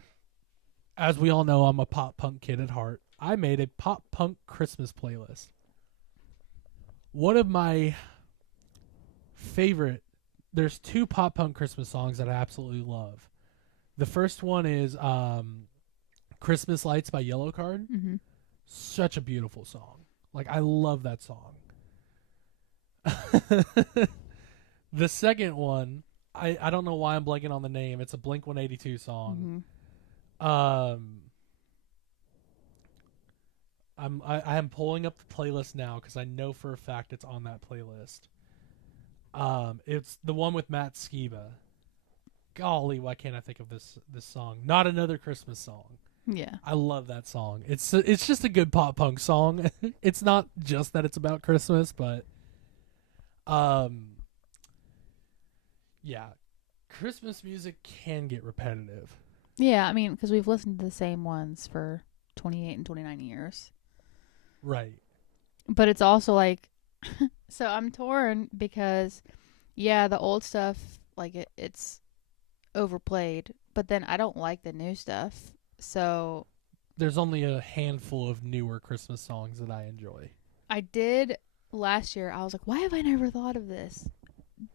as we all know, I'm a pop punk kid at heart. I made a pop punk Christmas playlist. One of my favorite, there's 2 pop punk Christmas songs that I absolutely love. The first one is Christmas Lights by Yellowcard. Mm-hmm. Such a beautiful song. Like, I love that song. The second one, I don't know why I'm blanking on the name. It's a Blink-182 song. Mm-hmm. I am pulling up the playlist now because I know for a fact it's on that playlist. It's the one with Matt Skiba. Golly, why can't I think of this song? Not Another Christmas Song. Yeah. I love that song. It's just a good pop punk song. It's not just that it's about Christmas, but yeah, Christmas music can get repetitive. Yeah, I mean, because we've listened to the same ones for 28 and 29 years. Right. But it's also like, so I'm torn because, yeah, the old stuff, like, it's overplayed, but then I don't like the new stuff. So there's only a handful of newer Christmas songs that I enjoy. I did last year. I was like, why have I never thought of this?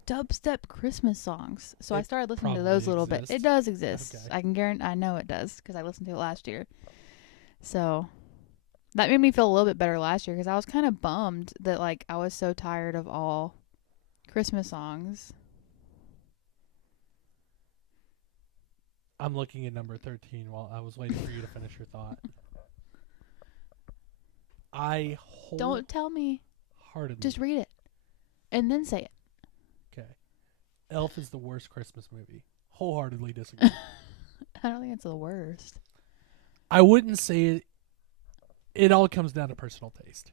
Dubstep Christmas songs. So I started listening to those a little bit. It does exist. Okay. I can guarantee. I know it does because I listened to it last year. So that made me feel a little bit better last year because I was kind of bummed that, like, I was so tired of all Christmas songs. I'm looking at number 13 while I was waiting for you to finish your thought. Don't tell me. Heartedly. Just read it. And then say it. Okay. Elf is the worst Christmas movie. Wholeheartedly disagree. I don't think it's the worst. I wouldn't say it. It all comes down to personal taste.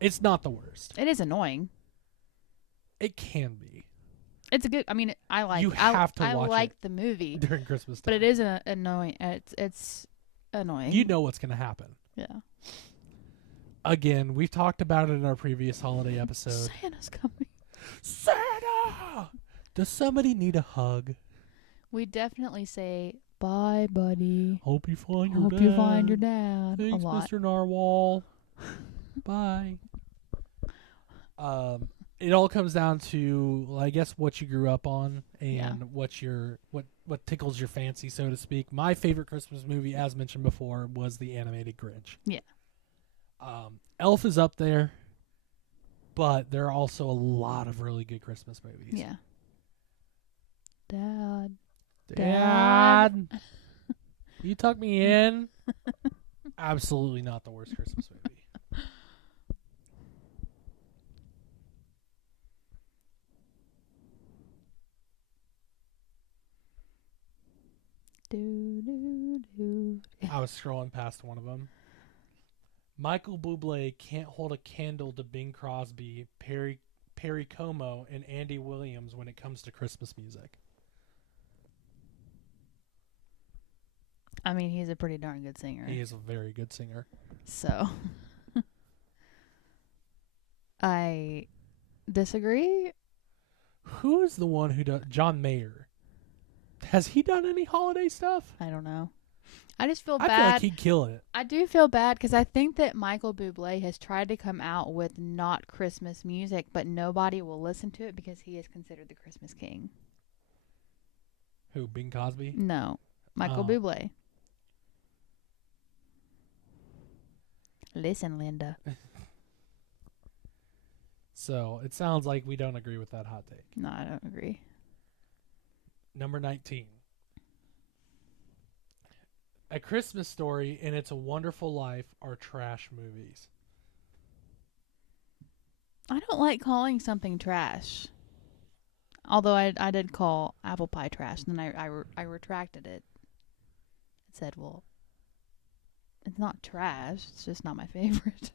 It's not the worst. It is annoying. It can be. It's a good. I mean, I like. You have to watch it. I like the movie during Christmas time. But it is annoying. It's annoying. You know what's going to happen. Yeah. Again, we've talked about it in our previous holiday episode. Santa's coming. Santa! Does somebody need a hug? We definitely say, bye, buddy. Hope you find your dad. Thanks, a lot. Mr. Narwhal. Bye. It all comes down to, I guess, what you grew up on and what tickles your fancy, so to speak. My favorite Christmas movie, as mentioned before, was the animated Grinch. Yeah. Elf is up there, but there are also a lot of really good Christmas movies. Yeah. Dad. You tuck me in. Absolutely not the worst Christmas movie. Do, do, I was scrolling past one of them. Michael Bublé can't hold a candle to Bing Crosby, Perry Como, and Andy Williams when it comes to Christmas music. I mean, he's a pretty darn good singer. He is a very good singer. So, I disagree. Who is the one who does... John Mayer. Has he done any holiday stuff? I don't know. I just feel I bad. feel like he'd kill it. I do feel bad because I think that Michael Bublé has tried to come out with not Christmas music, but nobody will listen to it because he is considered the Christmas king. Who, Bing Crosby? No, Michael Oh. Bublé. Listen, Linda. So, it sounds like we don't agree with that hot take. No, I don't agree. Number 19. A Christmas Story and It's a Wonderful Life are trash movies. I don't like calling something trash. Although I did call apple pie trash, and then I retracted it. It said, well, it's not trash. It's just not my favorite.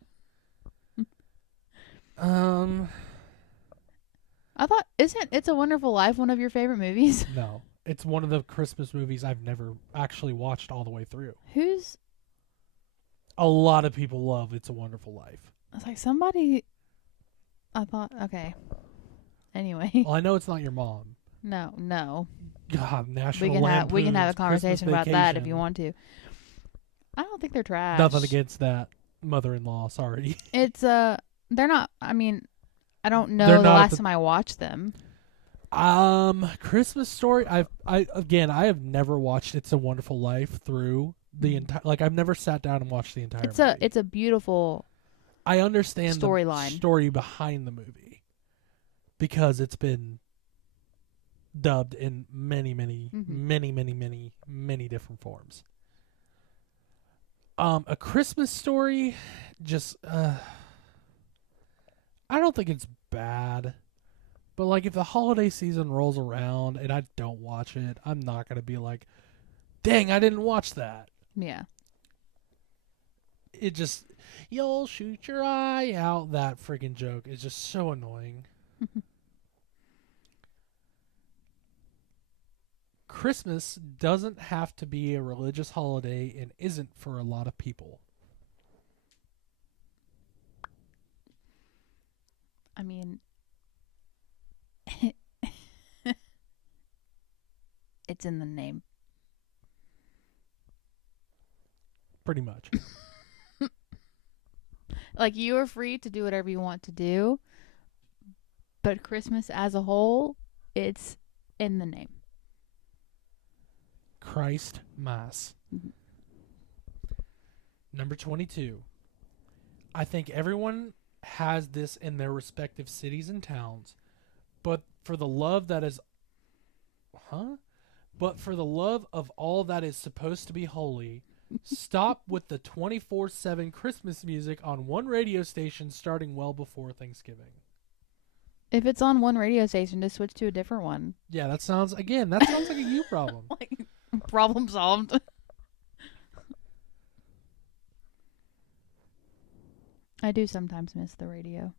I thought, isn't It's a Wonderful Life one of your favorite movies? No. It's one of the Christmas movies I've never actually watched all the way through. Who's... A lot of people love It's a Wonderful Life. It's like somebody... I thought, okay. Anyway. Well, I know it's not your mom. No. God, National We can have a Lampoon's conversation Christmas about that if Vacation. you want to. I don't think they're trash. Nothing against that mother-in-law, sorry. It's they're not. I mean, I don't know They're the not last the- time I watched them. Christmas Story, I have never watched It's a Wonderful Life through the entire, like I've never sat down and watched the entire movie. It's a beautiful. I understand storyline. the story behind the movie because it's been dubbed in many different forms. A Christmas Story, just I don't think it's bad, but like if the holiday season rolls around and I don't watch it, I'm not gonna be like, dang, I didn't watch that. Yeah. It just, you'll shoot your eye out. That freaking joke is just so annoying. Christmas doesn't have to be a religious holiday and isn't for a lot of people. I mean, it's in the name. Pretty much. Like, you are free to do whatever you want to do, but Christmas as a whole, it's in the name. Christ Mass. Mhm. Number 22. I think everyone has this in their respective cities and towns, but for the love that is... But for the love of all that is supposed to be holy, stop with the 24/7 Christmas music on one radio station starting well before Thanksgiving. If it's on one radio station, just switch to a different one. Yeah, that sounds like a you problem. Like, problem solved. I do sometimes miss the radio.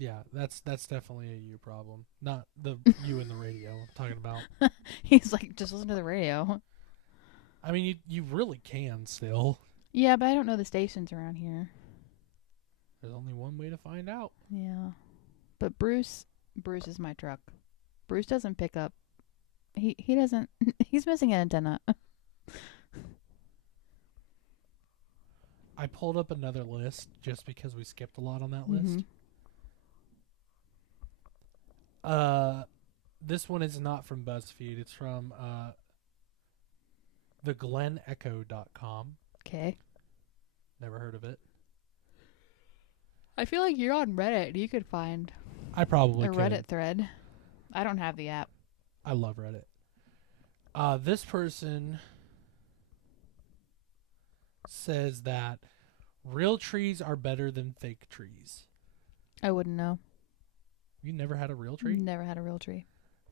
Yeah, that's definitely a you problem. Not the you and the radio I'm talking about. He's like, just listen to the radio. I mean, you really can still. Yeah, but I don't know the stations around here. There's only one way to find out. Yeah. But Bruce is my truck. Bruce doesn't pick up. He doesn't. He's missing an antenna. I pulled up another list just because we skipped a lot on that list. This one is not from BuzzFeed. It's from theglenecho.com. Okay. Never heard of it. I feel like you're on Reddit. You could find I probably a could. Reddit thread. I don't have the app. I love Reddit. This person says that real trees are better than fake trees. I wouldn't know. You never had a real tree? Never had a real tree.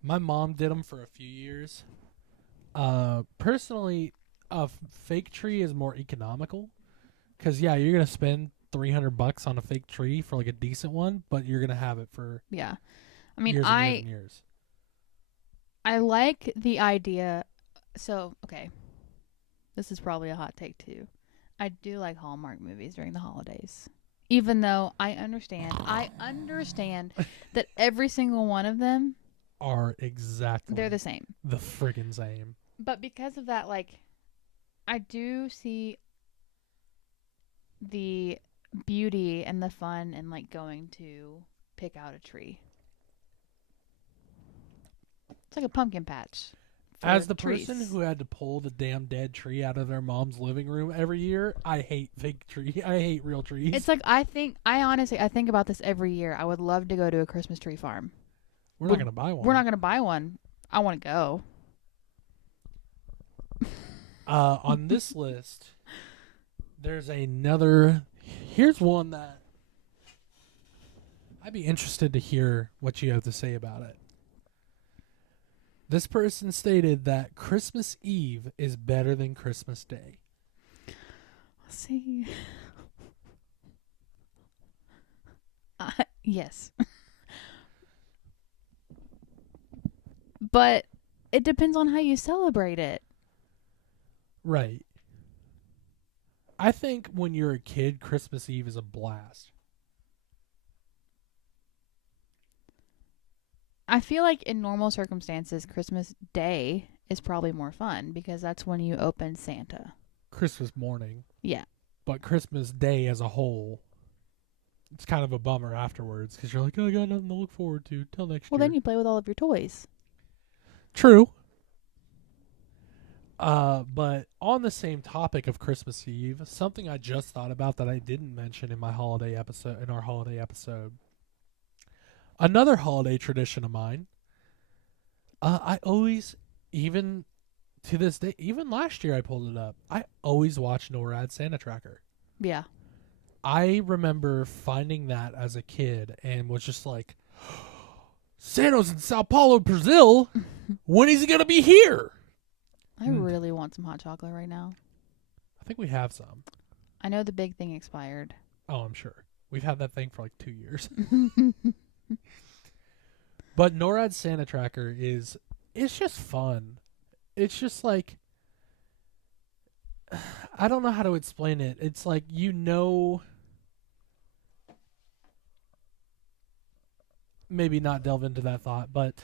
My mom did them for a few years. Personally, a fake tree is more economical because you're gonna spend $300 on a fake tree for like a decent one, but you're gonna have it for Yeah. I mean, years and years and years. I like the idea. So, okay. This is probably a hot take too. I do like Hallmark movies during the holidays. Even though I understand that every single one of them Are exactly they're the same. the friggin' same. But because of that, like, I do see the beauty and the fun in like going to pick out a tree. It's like a pumpkin patch. As the trees. person who had to pull the damn dead tree out of their mom's living room every year, I hate fake tree. I hate real trees. It's like I think about this every year. I would love to go to a Christmas tree farm. We're not going to buy one. We're not going to buy one. I want to go. On this list, there's another. Here's one that I'd be interested to hear what you have to say about it. This person stated that Christmas Eve is better than Christmas Day. See. Yes. But it depends on how you celebrate it. Right. I think when you're a kid, Christmas Eve is a blast. I feel like in normal circumstances, Christmas Day is probably more fun because that's when you open Santa. Christmas morning. Yeah. But Christmas Day as a whole, it's kind of a bummer afterwards because you're like, oh, I got nothing to look forward to till next year. Well, then you play with all of your toys. True. But on the same topic of Christmas Eve, something I just thought about that I didn't mention in our holiday episode. Another holiday tradition of mine. I always, even to this day, even last year I pulled it up. I always watch NORAD Santa Tracker. Yeah. I remember finding that as a kid and was just like, Santa's in Sao Paulo, Brazil. When is he going to be here? I really want some hot chocolate right now. I think we have some. I know the big thing expired. Oh, I'm sure. We've had that thing for like 2 years. But NORAD Santa Tracker it's just fun. It's just like, I don't know how to explain it. It's like, maybe not delve into that thought, but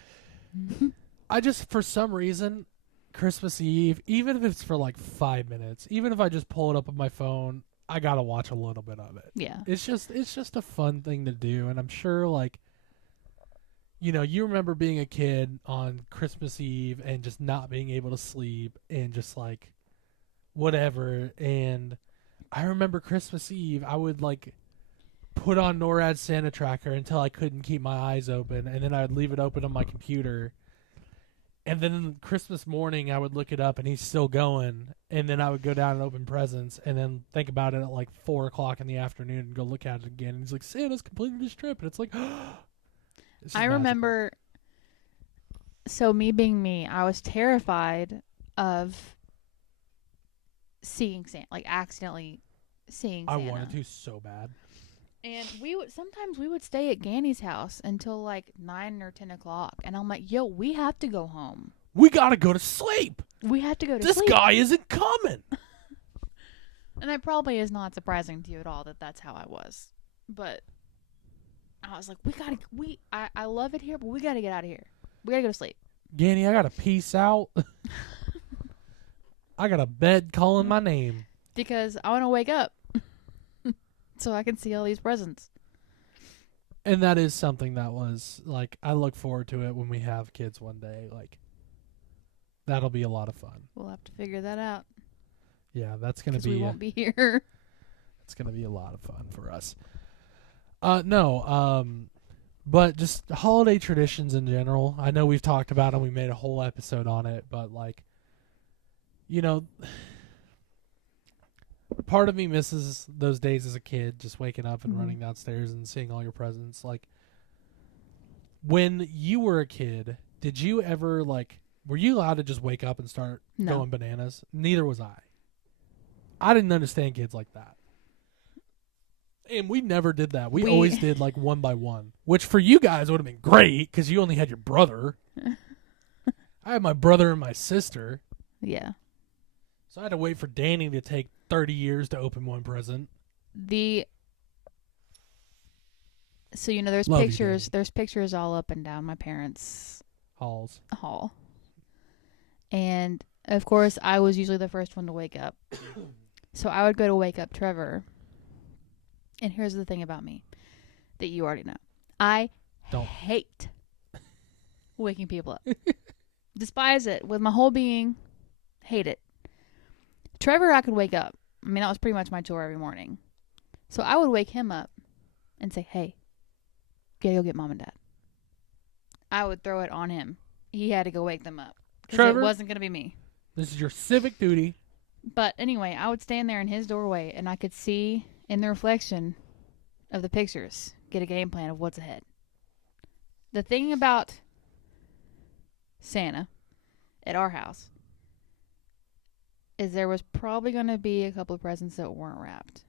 I just, for some reason, Christmas Eve, even if it's for like 5 minutes, even if I just pull it up on my phone, I gotta watch a little bit of it. Yeah. It's just a fun thing to do, and I'm sure like, you remember being a kid on Christmas Eve and just not being able to sleep and just like whatever. And I remember Christmas Eve, I would like put on NORAD Santa Tracker until I couldn't keep my eyes open, and then I would leave it open on my computer. And then Christmas morning, I would look it up, and he's still going. And then I would go down and open presents, and then think about it at like 4 o'clock in the afternoon and go look at it again. And he's like, Santa's completed his trip. And it's like, I remember, so me being me, I was terrified of seeing Santa, like accidentally seeing Santa. I wanted to so bad. And sometimes we would stay at Ganny's house until like 9 or 10 o'clock. And I'm like, yo, we have to go home. We gotta go to sleep. We have to go to sleep. This guy isn't coming. And that probably is not surprising to you at all that that's how I was. But I was like, I love it here, but we gotta get out of here. We gotta go to sleep. Ganny, I gotta peace out. I got a bed calling my name. Because I want to wake up. So I can see all these presents. And that is something that was, like, I look forward to it when we have kids one day. Like, that'll be a lot of fun. We'll have to figure that out. Yeah, that's going to be... Because we won't be here. It's going to be a lot of fun for us. But just holiday traditions in general. I know we've talked about them. We made a whole episode on it. But, like, part of me misses those days as a kid, just waking up and running downstairs and seeing all your presents. Like, when you were a kid, did you ever were you allowed to just wake up and start No. going bananas? Neither was I. I didn't understand kids like that. And we never did that. We always did one by one, which for you guys would have been great because you only had your brother. I had my brother and my sister. Yeah. So I had to wait for Danny to take 30 years to open one present. So, there's Love you, pictures. Danny. There's pictures all up and down my parents' Halls. hall. And, of course, I was usually the first one to wake up. So I would go to wake up Trevor. And here's the thing about me that you already know. I hate waking people up. Despise it with my whole being. Hate it. Trevor, I could wake up. I mean, that was pretty much my chore every morning. So I would wake him up and say, hey, gotta go get mom and dad. I would throw it on him. He had to go wake them up. Because it wasn't going to be me. This is your civic duty. But anyway, I would stand there in his doorway and I could see in the reflection of the pictures, get a game plan of what's ahead. The thing about Santa at our house is there was probably going to be a couple of presents that weren't wrapped.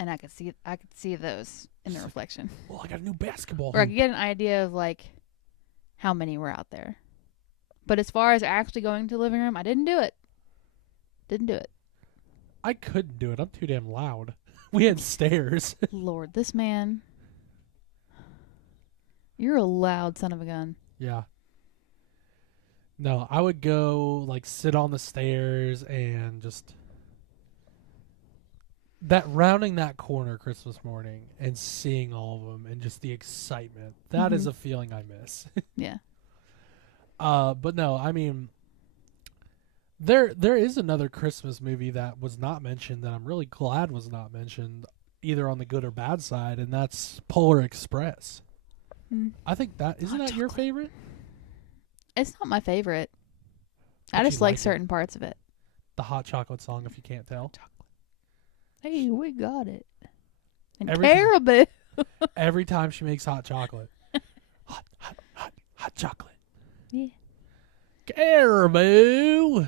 And I could see those in the reflection. Well, I got a new basketball Or I hoop. could get an idea of how many were out there. But as far as actually going to the living room, I didn't do it. I couldn't do it. I'm too damn loud. We had stairs. Lord, this man. You're a loud son of a gun. Yeah. No, I would go sit on the stairs and just rounding that corner Christmas morning and seeing all of them and just the excitement. That is a feeling I miss. Yeah. But no, I mean, there is another Christmas movie that was not mentioned that I'm really glad was not mentioned either on the good or bad side, and that's Polar Express. I think isn't that your favorite? It's not my favorite. I But just you like like certain parts of it. The hot chocolate song, if you can't tell. Hey, we got it. And Every time- Caribou. Every time she makes hot chocolate. Hot chocolate. Yeah. Caribou.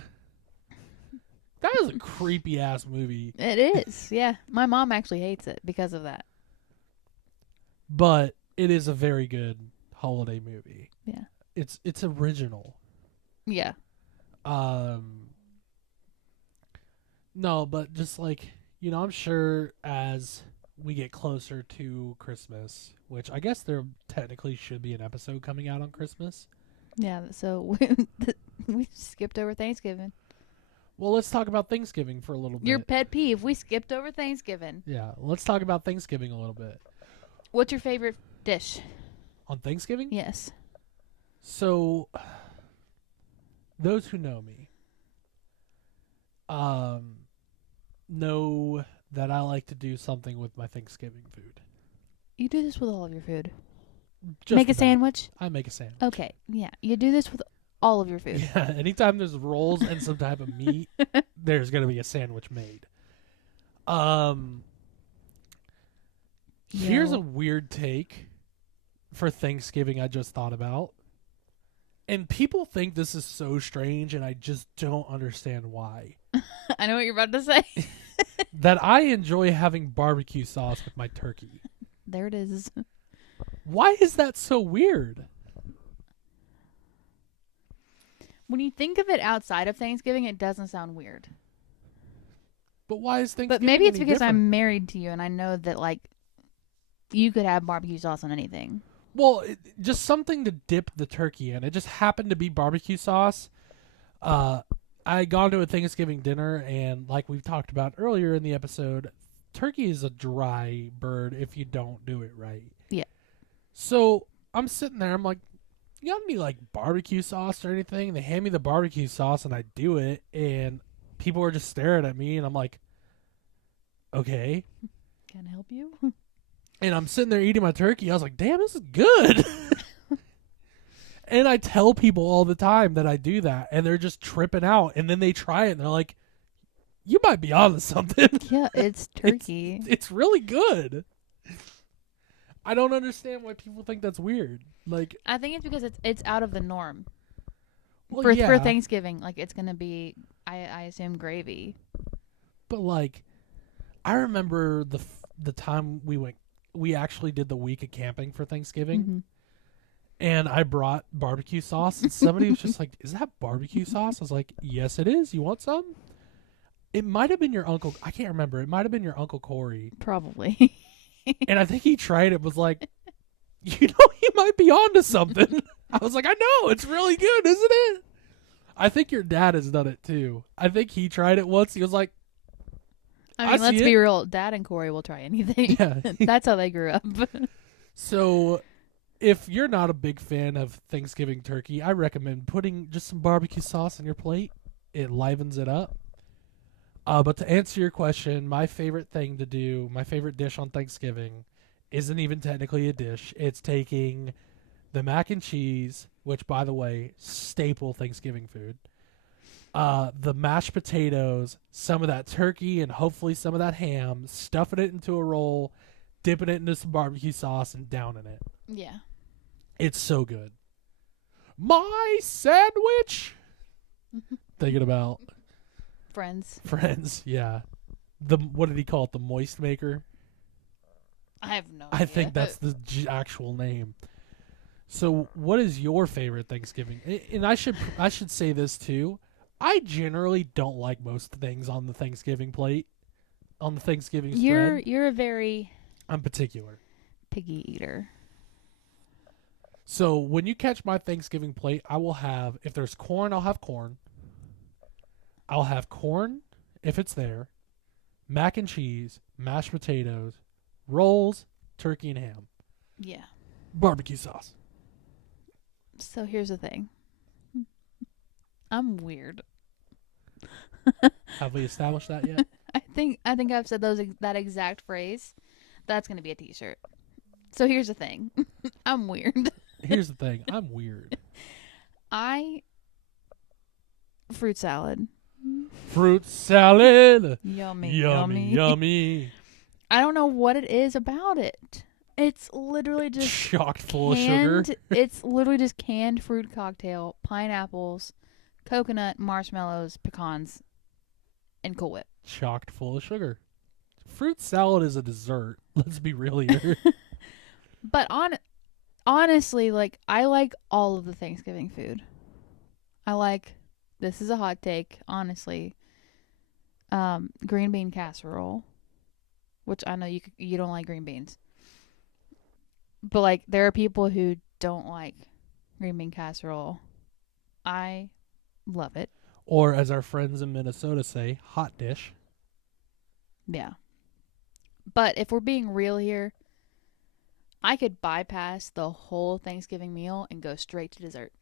That is a creepy ass movie. It is. Yeah. My mom actually hates it because of that. But it is a very good holiday movie. Yeah. It's original. Yeah. No, but just I'm sure as we get closer to Christmas, which I guess there technically should be an episode coming out on Christmas. Yeah. So we skipped over Thanksgiving. Well, let's talk about Thanksgiving for a little bit. Your pet peeve. We skipped over Thanksgiving. Yeah, let's talk about Thanksgiving a little bit. What's your favorite dish? On Thanksgiving? Yes. So, those who know me know that I like to do something with my Thanksgiving food. You do this with all of your food. Just Make a about. sandwich? I make a sandwich. Okay. Yeah. You do this with all of your food. Yeah, anytime there's rolls and some type of meat, there's going to be a sandwich made. Here's a weird take for Thanksgiving I just thought about. And people think this is so strange, and I just don't understand why. I know what you're about to say. That I enjoy having barbecue sauce with my turkey. There it is. Why is that so weird? When you think of it outside of Thanksgiving, it doesn't sound weird. But why is Thanksgiving But maybe it's any because different? I'm married to you and I know that, you could have barbecue sauce on anything. Well, just something to dip the turkey in. It just happened to be barbecue sauce. I had gone to a Thanksgiving dinner, and like we've talked about earlier in the episode, turkey is a dry bird if you don't do it right. Yeah. So I'm sitting there, I'm like, you got any barbecue sauce or anything? And they hand me the barbecue sauce, and I do it, and people are just staring at me, and I'm like, okay. Can I help you? And I'm sitting there eating my turkey. I was like, damn, this is good. And I tell people all the time that I do that, and they're just tripping out. And then they try it, and they're like, you might be onto something. Yeah, it's turkey. It's really good. I don't understand why people think that's weird. Like, I think it's because it's out of the norm. well, For yeah, Thanksgiving, like it's gonna be, I assume, gravy. but like, I remember the time we actually did the week of camping for Thanksgiving, Mm-hmm. and I brought barbecue sauce, and somebody was just like, "Is that barbecue sauce?" I was like, "Yes, it is. You want some?" It might have been your uncle. I can't remember. It might have been your Uncle Corey, Probably. and I think he tried it. Was like, you know, he might be onto something. I was like, I know, it's really good, isn't it? I think your dad has done it too. I think he tried it once. He was like, I mean, see let's it. be real. Dad and Corey will try anything. Yeah. That's how they grew up. So, if you're not a big fan of Thanksgiving turkey, I recommend putting just some barbecue sauce on your plate. It livens it up. But to answer your question, my favorite thing to do, my favorite dish on Thanksgiving, isn't even technically a dish. It's taking the mac and cheese, which, by the way, staple Thanksgiving food. The mashed potatoes, some of that turkey, and hopefully some of that ham, stuffing it into a roll, dipping it into some barbecue sauce, and downing it. Yeah. It's so good. My sandwich. Thinking about Friends, yeah. What did he call it? The moist maker. I have no I idea. think that's the actual name. So, what is your favorite Thanksgiving? And I should say this too. I generally don't like most things on the Thanksgiving plate, on the Thanksgiving spread. You're a very I'm particular. piggy eater. So when you catch my Thanksgiving plate, I will have, if there's corn, I'll have corn. I'll have corn if it's there, mac and cheese, mashed potatoes, rolls, turkey and ham, Yeah. barbecue sauce. So here's the thing. I'm weird. Have we established that yet? I think I've said that exact phrase. That's gonna be a T-shirt. So here's the thing. I'm weird. Here's the thing. I'm weird. Fruit salad. Fruit salad. Yummy, Yummy, yummy. I don't know what it is about it. It's literally just Chocked full of sugar. It's literally just canned fruit cocktail, pineapples, coconut, marshmallows, pecans, and Cool Whip. Chocked full of sugar. Fruit salad is a dessert. Let's be real here. But honestly, like, I like all of the Thanksgiving food. This is a hot take, honestly, green bean casserole, which I know you don't like green beans. But, like, there are people who don't like green bean casserole. I love it. Or as our friends in Minnesota say, hot dish. Yeah. But if we're being real here, I could bypass the whole Thanksgiving meal and go straight to dessert.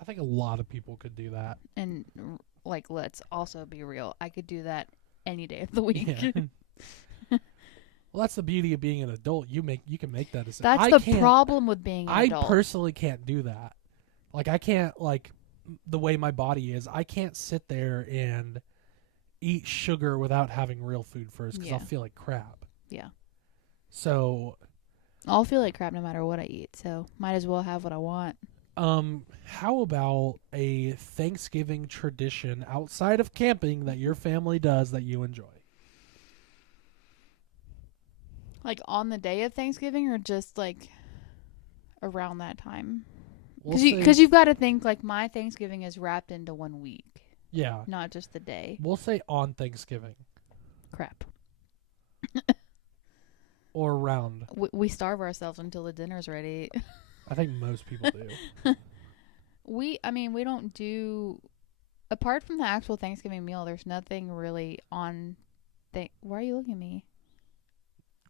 I think a lot of people could do that. And, like, let's also be real. I could do that any day of the week. Yeah. Well, that's the beauty of being an adult. You can make that decision. That's the problem with being an adult. I personally can't do that. Like, I can't, like, the way my body is, I can't sit there and eat sugar without having real food first because I'll feel like crap. Yeah. So I'll feel like crap no matter what I eat, so might as well have what I want. How about a Thanksgiving tradition outside of camping that your family does that you enjoy? Like on the day of Thanksgiving or just like around that time? We'll Because you've got to think like my Thanksgiving is wrapped into 1 week. Yeah. Not just the day. We'll say on Thanksgiving. Crap. Or around. We starve ourselves until the dinner's ready. I think most people do. We don't do, apart from the actual Thanksgiving meal, there's nothing really on, why are you looking at me?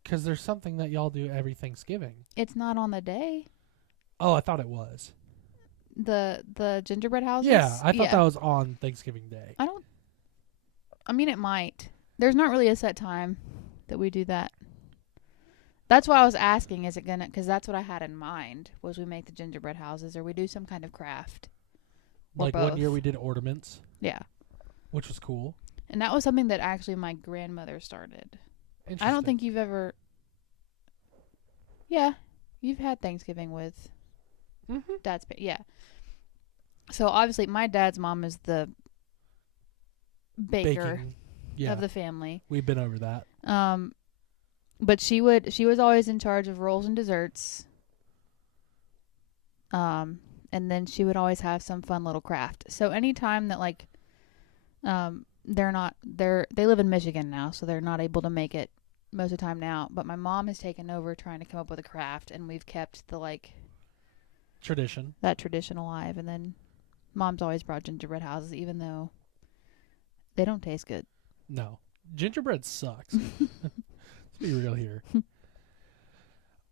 Because there's something that y'all do every Thanksgiving. It's not on the day. Oh, I thought it was. The gingerbread houses? Yeah, I thought that was on Thanksgiving Day. It might. There's not really a set time that we do that. That's why I was asking, is it gonna, because that's what I had in mind, was we make the gingerbread houses or we do some kind of craft. Like one year we did ornaments. Yeah. Which was cool. And that was something that actually my grandmother started. I don't think you've ever, Yeah. You've had Thanksgiving with Mm-hmm. yeah. So obviously my dad's mom is the baker Baking. Yeah, of the family. we've been over that. But she was always in charge of rolls and desserts. And then she would always have some fun little craft. So anytime that like they live in Michigan now, so they're not able to make it most of the time now, but my mom has taken over trying to come up with a craft, and we've kept the like Tradition. that tradition alive. And then mom's always brought gingerbread houses, even though they don't taste good. No. Gingerbread sucks. Let's be real here.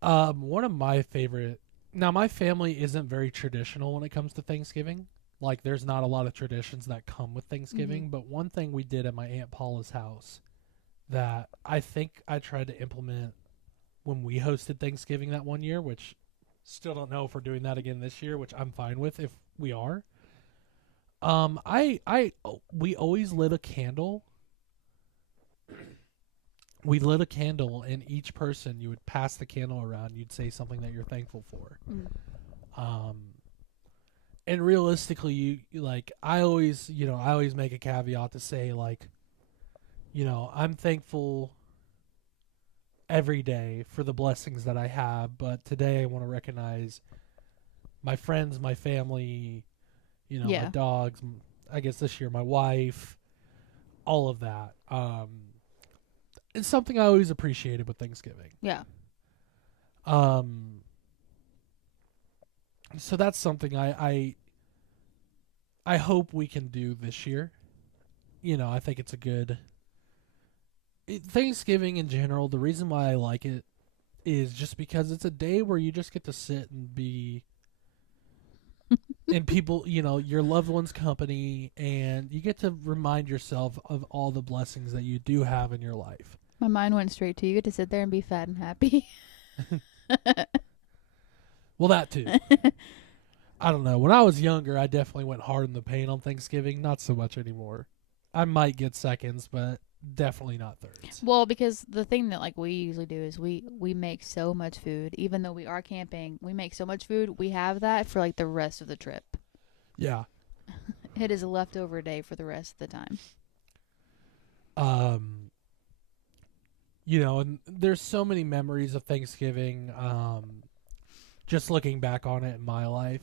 One of my favorite. Now, my family isn't very traditional when it comes to Thanksgiving. Like, there's not a lot of traditions that come with Thanksgiving. But one thing we did at my Aunt Paula's house that I think I tried to implement when we hosted Thanksgiving that one year, which still don't know if we're doing that again this year, which I'm fine with if we are. We always lit a candle. We lit a candle, and each person, you would pass the candle around. You'd say something that you're thankful for. And realistically, you like, I always make a caveat to say, like, I'm thankful every day for the blessings that I have, but today I want to recognize my friends, my family, my dogs, I guess this year my wife, all of that. It's something I always appreciated with Thanksgiving. Yeah. So that's something I hope we can do this year. I think it's a good Thanksgiving in general. The reason why I like it is just because it's a day where you just get to sit and be in people, your loved one's company, and you get to remind yourself of all the blessings that you do have in your life. My mind went straight to you get to sit there and be fat and happy. Well, that too. I don't know. When I was younger, I definitely went hard in the paint on Thanksgiving. Not so much anymore. I might get seconds, but definitely not thirds. Well, because the thing that like we usually do is we make so much food. Even though we are camping, we make so much food. We have that for like the rest of the trip. Yeah. It is a leftover day for the rest of the time. And there's so many memories of Thanksgiving. Just looking back on it in my life,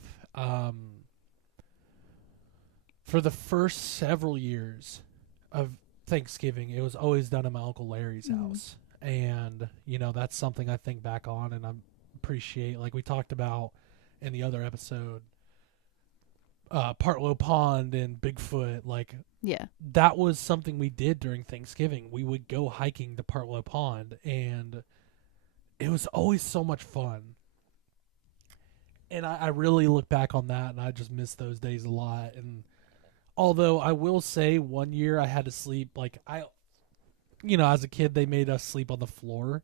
for the first several years of Thanksgiving, it was always done at my Uncle Larry's house. And, that's something I think back on and I appreciate. Like we talked about in the other episode, Partlow Pond and Bigfoot, like, yeah, that was something we did during Thanksgiving. We would go hiking to Partlow Pond, and it was always so much fun. And I really look back on that, and I just miss those days a lot. And although I will say one year I had to sleep, like, as a kid, they made us sleep on the floor.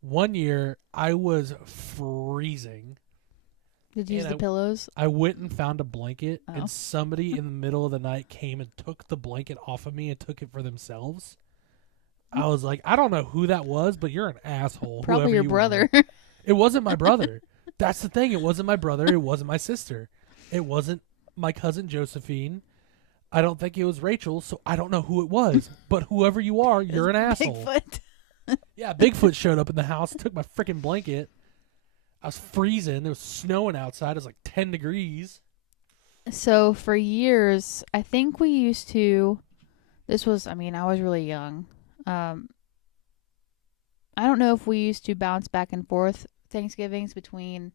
One year I was freezing. Did you use the pillows? I went and found a blanket, and somebody in the middle of the night came and took the blanket off of me and took it for themselves. I was like, I don't know who that was, but you're an asshole. Probably your brother. It wasn't my brother. That's the thing. It wasn't my brother. It wasn't my sister. It wasn't my cousin Josephine. I don't think it was Rachel, so I don't know who it was. But whoever you are, you're an asshole. Bigfoot. Yeah, Bigfoot showed up in the house, took my freaking blanket. I was freezing. It was snowing outside. It was like 10 degrees. So for years, I think we used to, I was really young. I don't know if we used to bounce back and forth Thanksgivings between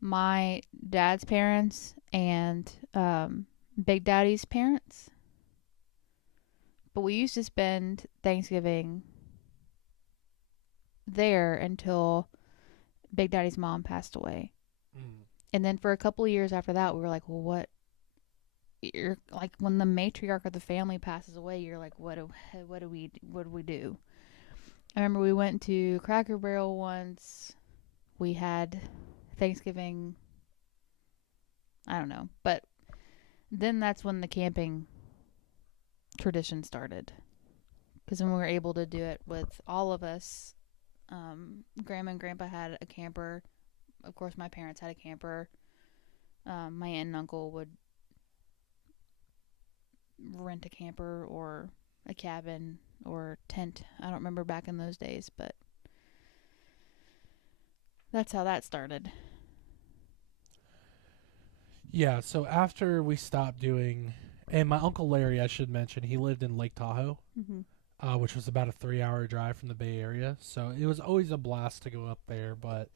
my dad's parents and Big Daddy's parents. But we used to spend Thanksgiving there until Big Daddy's mom passed away. And then for a couple of years after that, we were like, well, what? You're like, when the matriarch of the family passes away, you're like, what do we do? I remember we went to Cracker Barrel once. We had Thanksgiving. I don't know. But then that's when the camping tradition started. Because then we were able to do it with all of us Grandma and Grandpa had a camper. Of course, my parents had a camper. My aunt and uncle would rent a camper or a cabin or tent. I don't remember back in those days, but that's how that started. Yeah, so after we stopped doing, and my Uncle Larry, I should mention, he lived in Lake Tahoe, which was about a 3-hour drive from the Bay Area. So it was always a blast to go up there. But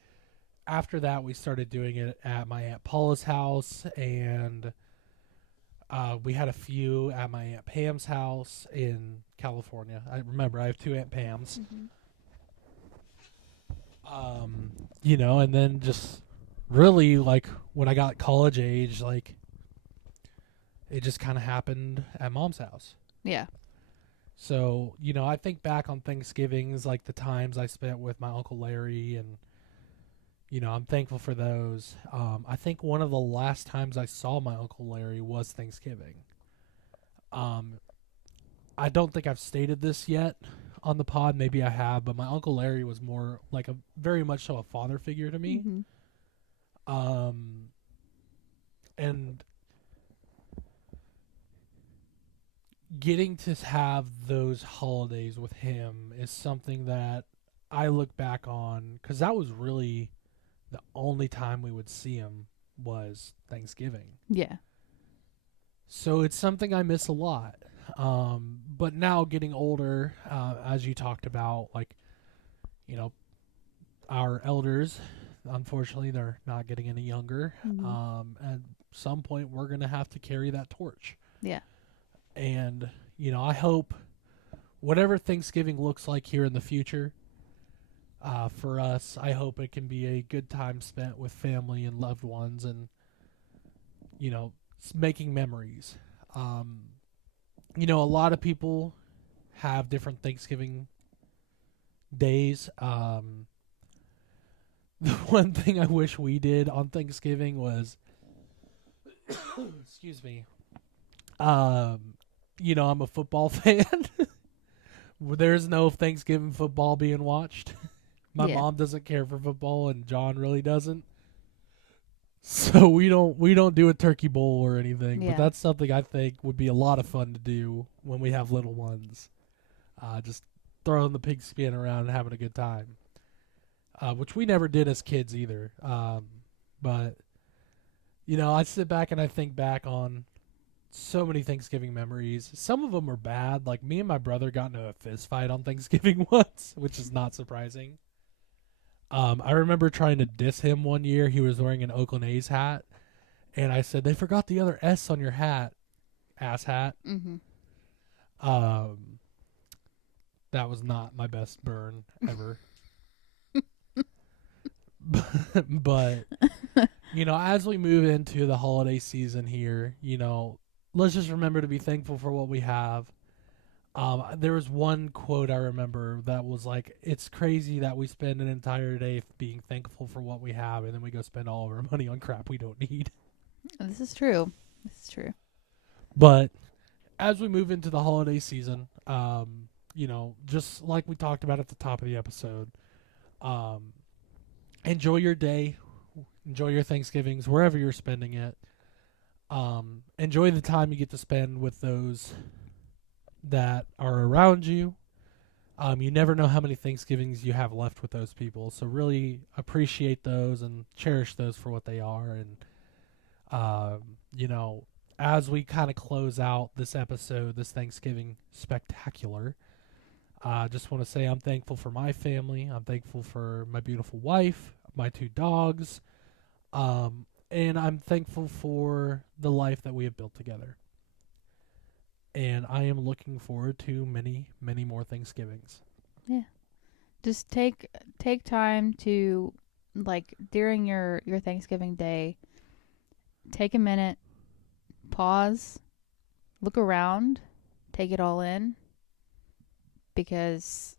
after that, we started doing it at my Aunt Paula's house, and we had a few at my Aunt Pam's house in California. I remember I have 2 Aunt Pams. You know, and then just really, like, when I got college age, like, it just kind of happened at Mom's house. Yeah. So, you know, I think back on Thanksgivings, like the times I spent with my Uncle Larry, and, you know, I'm thankful for those. I think one of the last times I saw my Uncle Larry was Thanksgiving. I don't think I've stated this yet on the pod. Maybe I have, but my Uncle Larry was more like a very much so a father figure to me. And getting to have those holidays with him is something that I look back on, because that was really the only time we would see him was Thanksgiving. Yeah. So it's something I miss a lot. But now getting older, as you talked about, like, you know, our elders, unfortunately, they're not getting any younger. At some point, we're going to have to carry that torch. Yeah. And, you know, I hope whatever Thanksgiving looks like here in the future, for us, I hope it can be a good time spent with family and loved ones, and, you know, making memories. You know, a lot of people have different Thanksgiving days. The one thing I wish we did on Thanksgiving was, excuse me, you know, I'm a football fan. There's no Thanksgiving football being watched. My mom doesn't care for football, and John really doesn't. So we don't do a turkey bowl or anything, but that's something I think would be a lot of fun to do when we have little ones. Just throwing the pig skin around and having a good time, which we never did as kids either. But, you know, I sit back and I think back on so many Thanksgiving memories. Some of them are bad. Like, me and my brother got into a fist fight on Thanksgiving once, which is not surprising. I remember trying to diss him one year. He was wearing an Oakland A's hat, and I said, "They forgot the other S on your hat, ass hat." That was not my best burn ever. But, you know, as we move into the holiday season here, you know, let's just remember to be thankful for what we have. There was one quote I remember that was like, "It's crazy that we spend an entire day being thankful for what we have, and then we go spend all of our money on crap we don't need." This is true. But as we move into the holiday season, you know, just like we talked about at the top of the episode, enjoy your day, enjoy your Thanksgivings, wherever you're spending it. Enjoy the time you get to spend with those that are around you. You never know how many Thanksgivings you have left with those people, so really appreciate those and cherish those for what they are. And you know, as we kind of close out this episode, this Thanksgiving spectacular, I just want to say I'm thankful for my family. I'm thankful for my beautiful wife, my 2 dogs, and I'm thankful for the life that we have built together. And I am looking forward to many, many more Thanksgivings. Yeah. Just take time to, like, during your Thanksgiving day, take a minute, pause, look around, take it all in. Because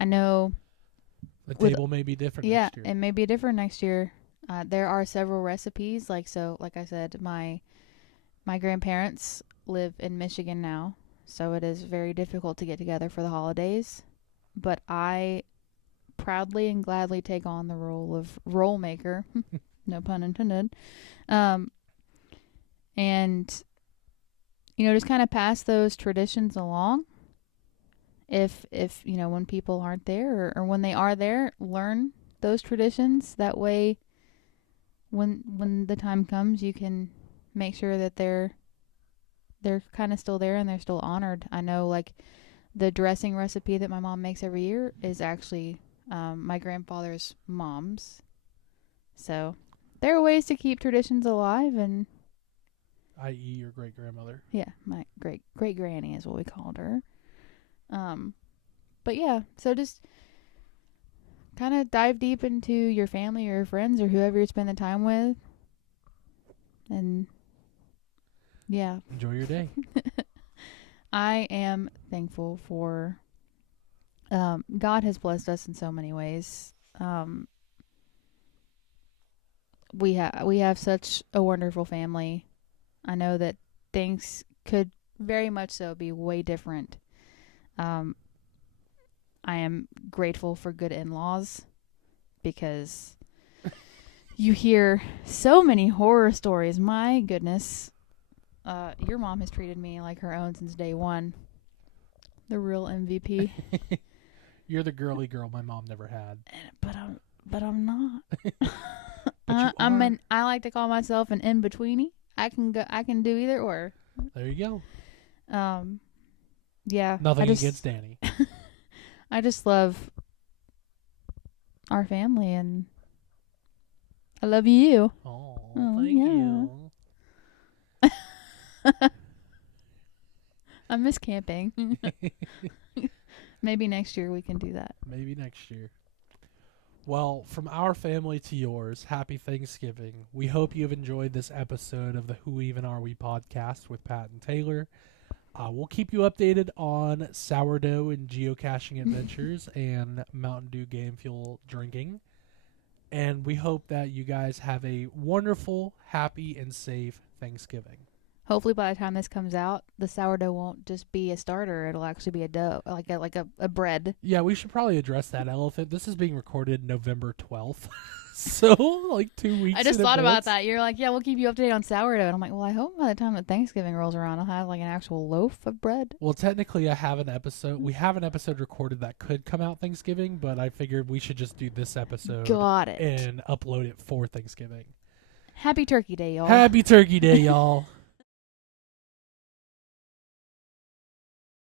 I know the table may be different next year. Yeah, it may be different next year. There are several recipes. Like I said, my grandparents live in Michigan now, so it is very difficult to get together for the holidays. but I proudly and gladly take on the role of roll maker. No pun intended. And just kind of pass those traditions along. If when people aren't there, or when they are there, learn those traditions. That way, when the time comes, you can make sure that they're kind of still there and they're still honored. I know, like, the dressing recipe that my mom makes every year is actually my grandfather's mom's. So there are ways to keep traditions alive, and i.e. your great grandmother. yeah, my great granny is what we called her. But yeah, so just kind of dive deep into your family or your friends or whoever you're spending time with, and yeah, Enjoy your day. I am thankful for God has blessed us in so many ways. We have such a wonderful family. I know that things could very much so be way different. I am grateful for good in-laws, because you hear so many horror stories. My goodness. Your mom has treated me like her own since day one. The real MVP. You're the girly girl my mom never had. But I'm not. But I like to call myself an in-betweenie. I can do either or. There you go. Yeah. Nothing against Danny. I just love our family, and I love you. Oh, thank you. I miss camping. Maybe next year we can do that. Maybe next year. Well, from our family to yours, happy Thanksgiving. We hope you've enjoyed this episode of the Who Even Are We podcast with Pat and Taylor. We'll keep you updated on sourdough and geocaching adventures and Mountain Dew Game Fuel drinking. And we hope that you guys have a wonderful, happy, and safe Thanksgiving. Hopefully by the time this comes out, the sourdough won't just be a starter. It'll actually be a dough, like a bread. Yeah, we should probably address that elephant. This is being recorded November 12th. So, like 2 weeks I just in thought about advance. that. You're like, yeah, we'll keep you updated on sourdough. And I'm like, well, I hope by the time that Thanksgiving rolls around, I'll have like an actual loaf of bread. Well, technically, we have an episode recorded that could come out Thanksgiving, but I figured we should just do this episode Got it. and upload it for Thanksgiving. Happy Turkey Day, y'all. Happy Turkey Day, y'all.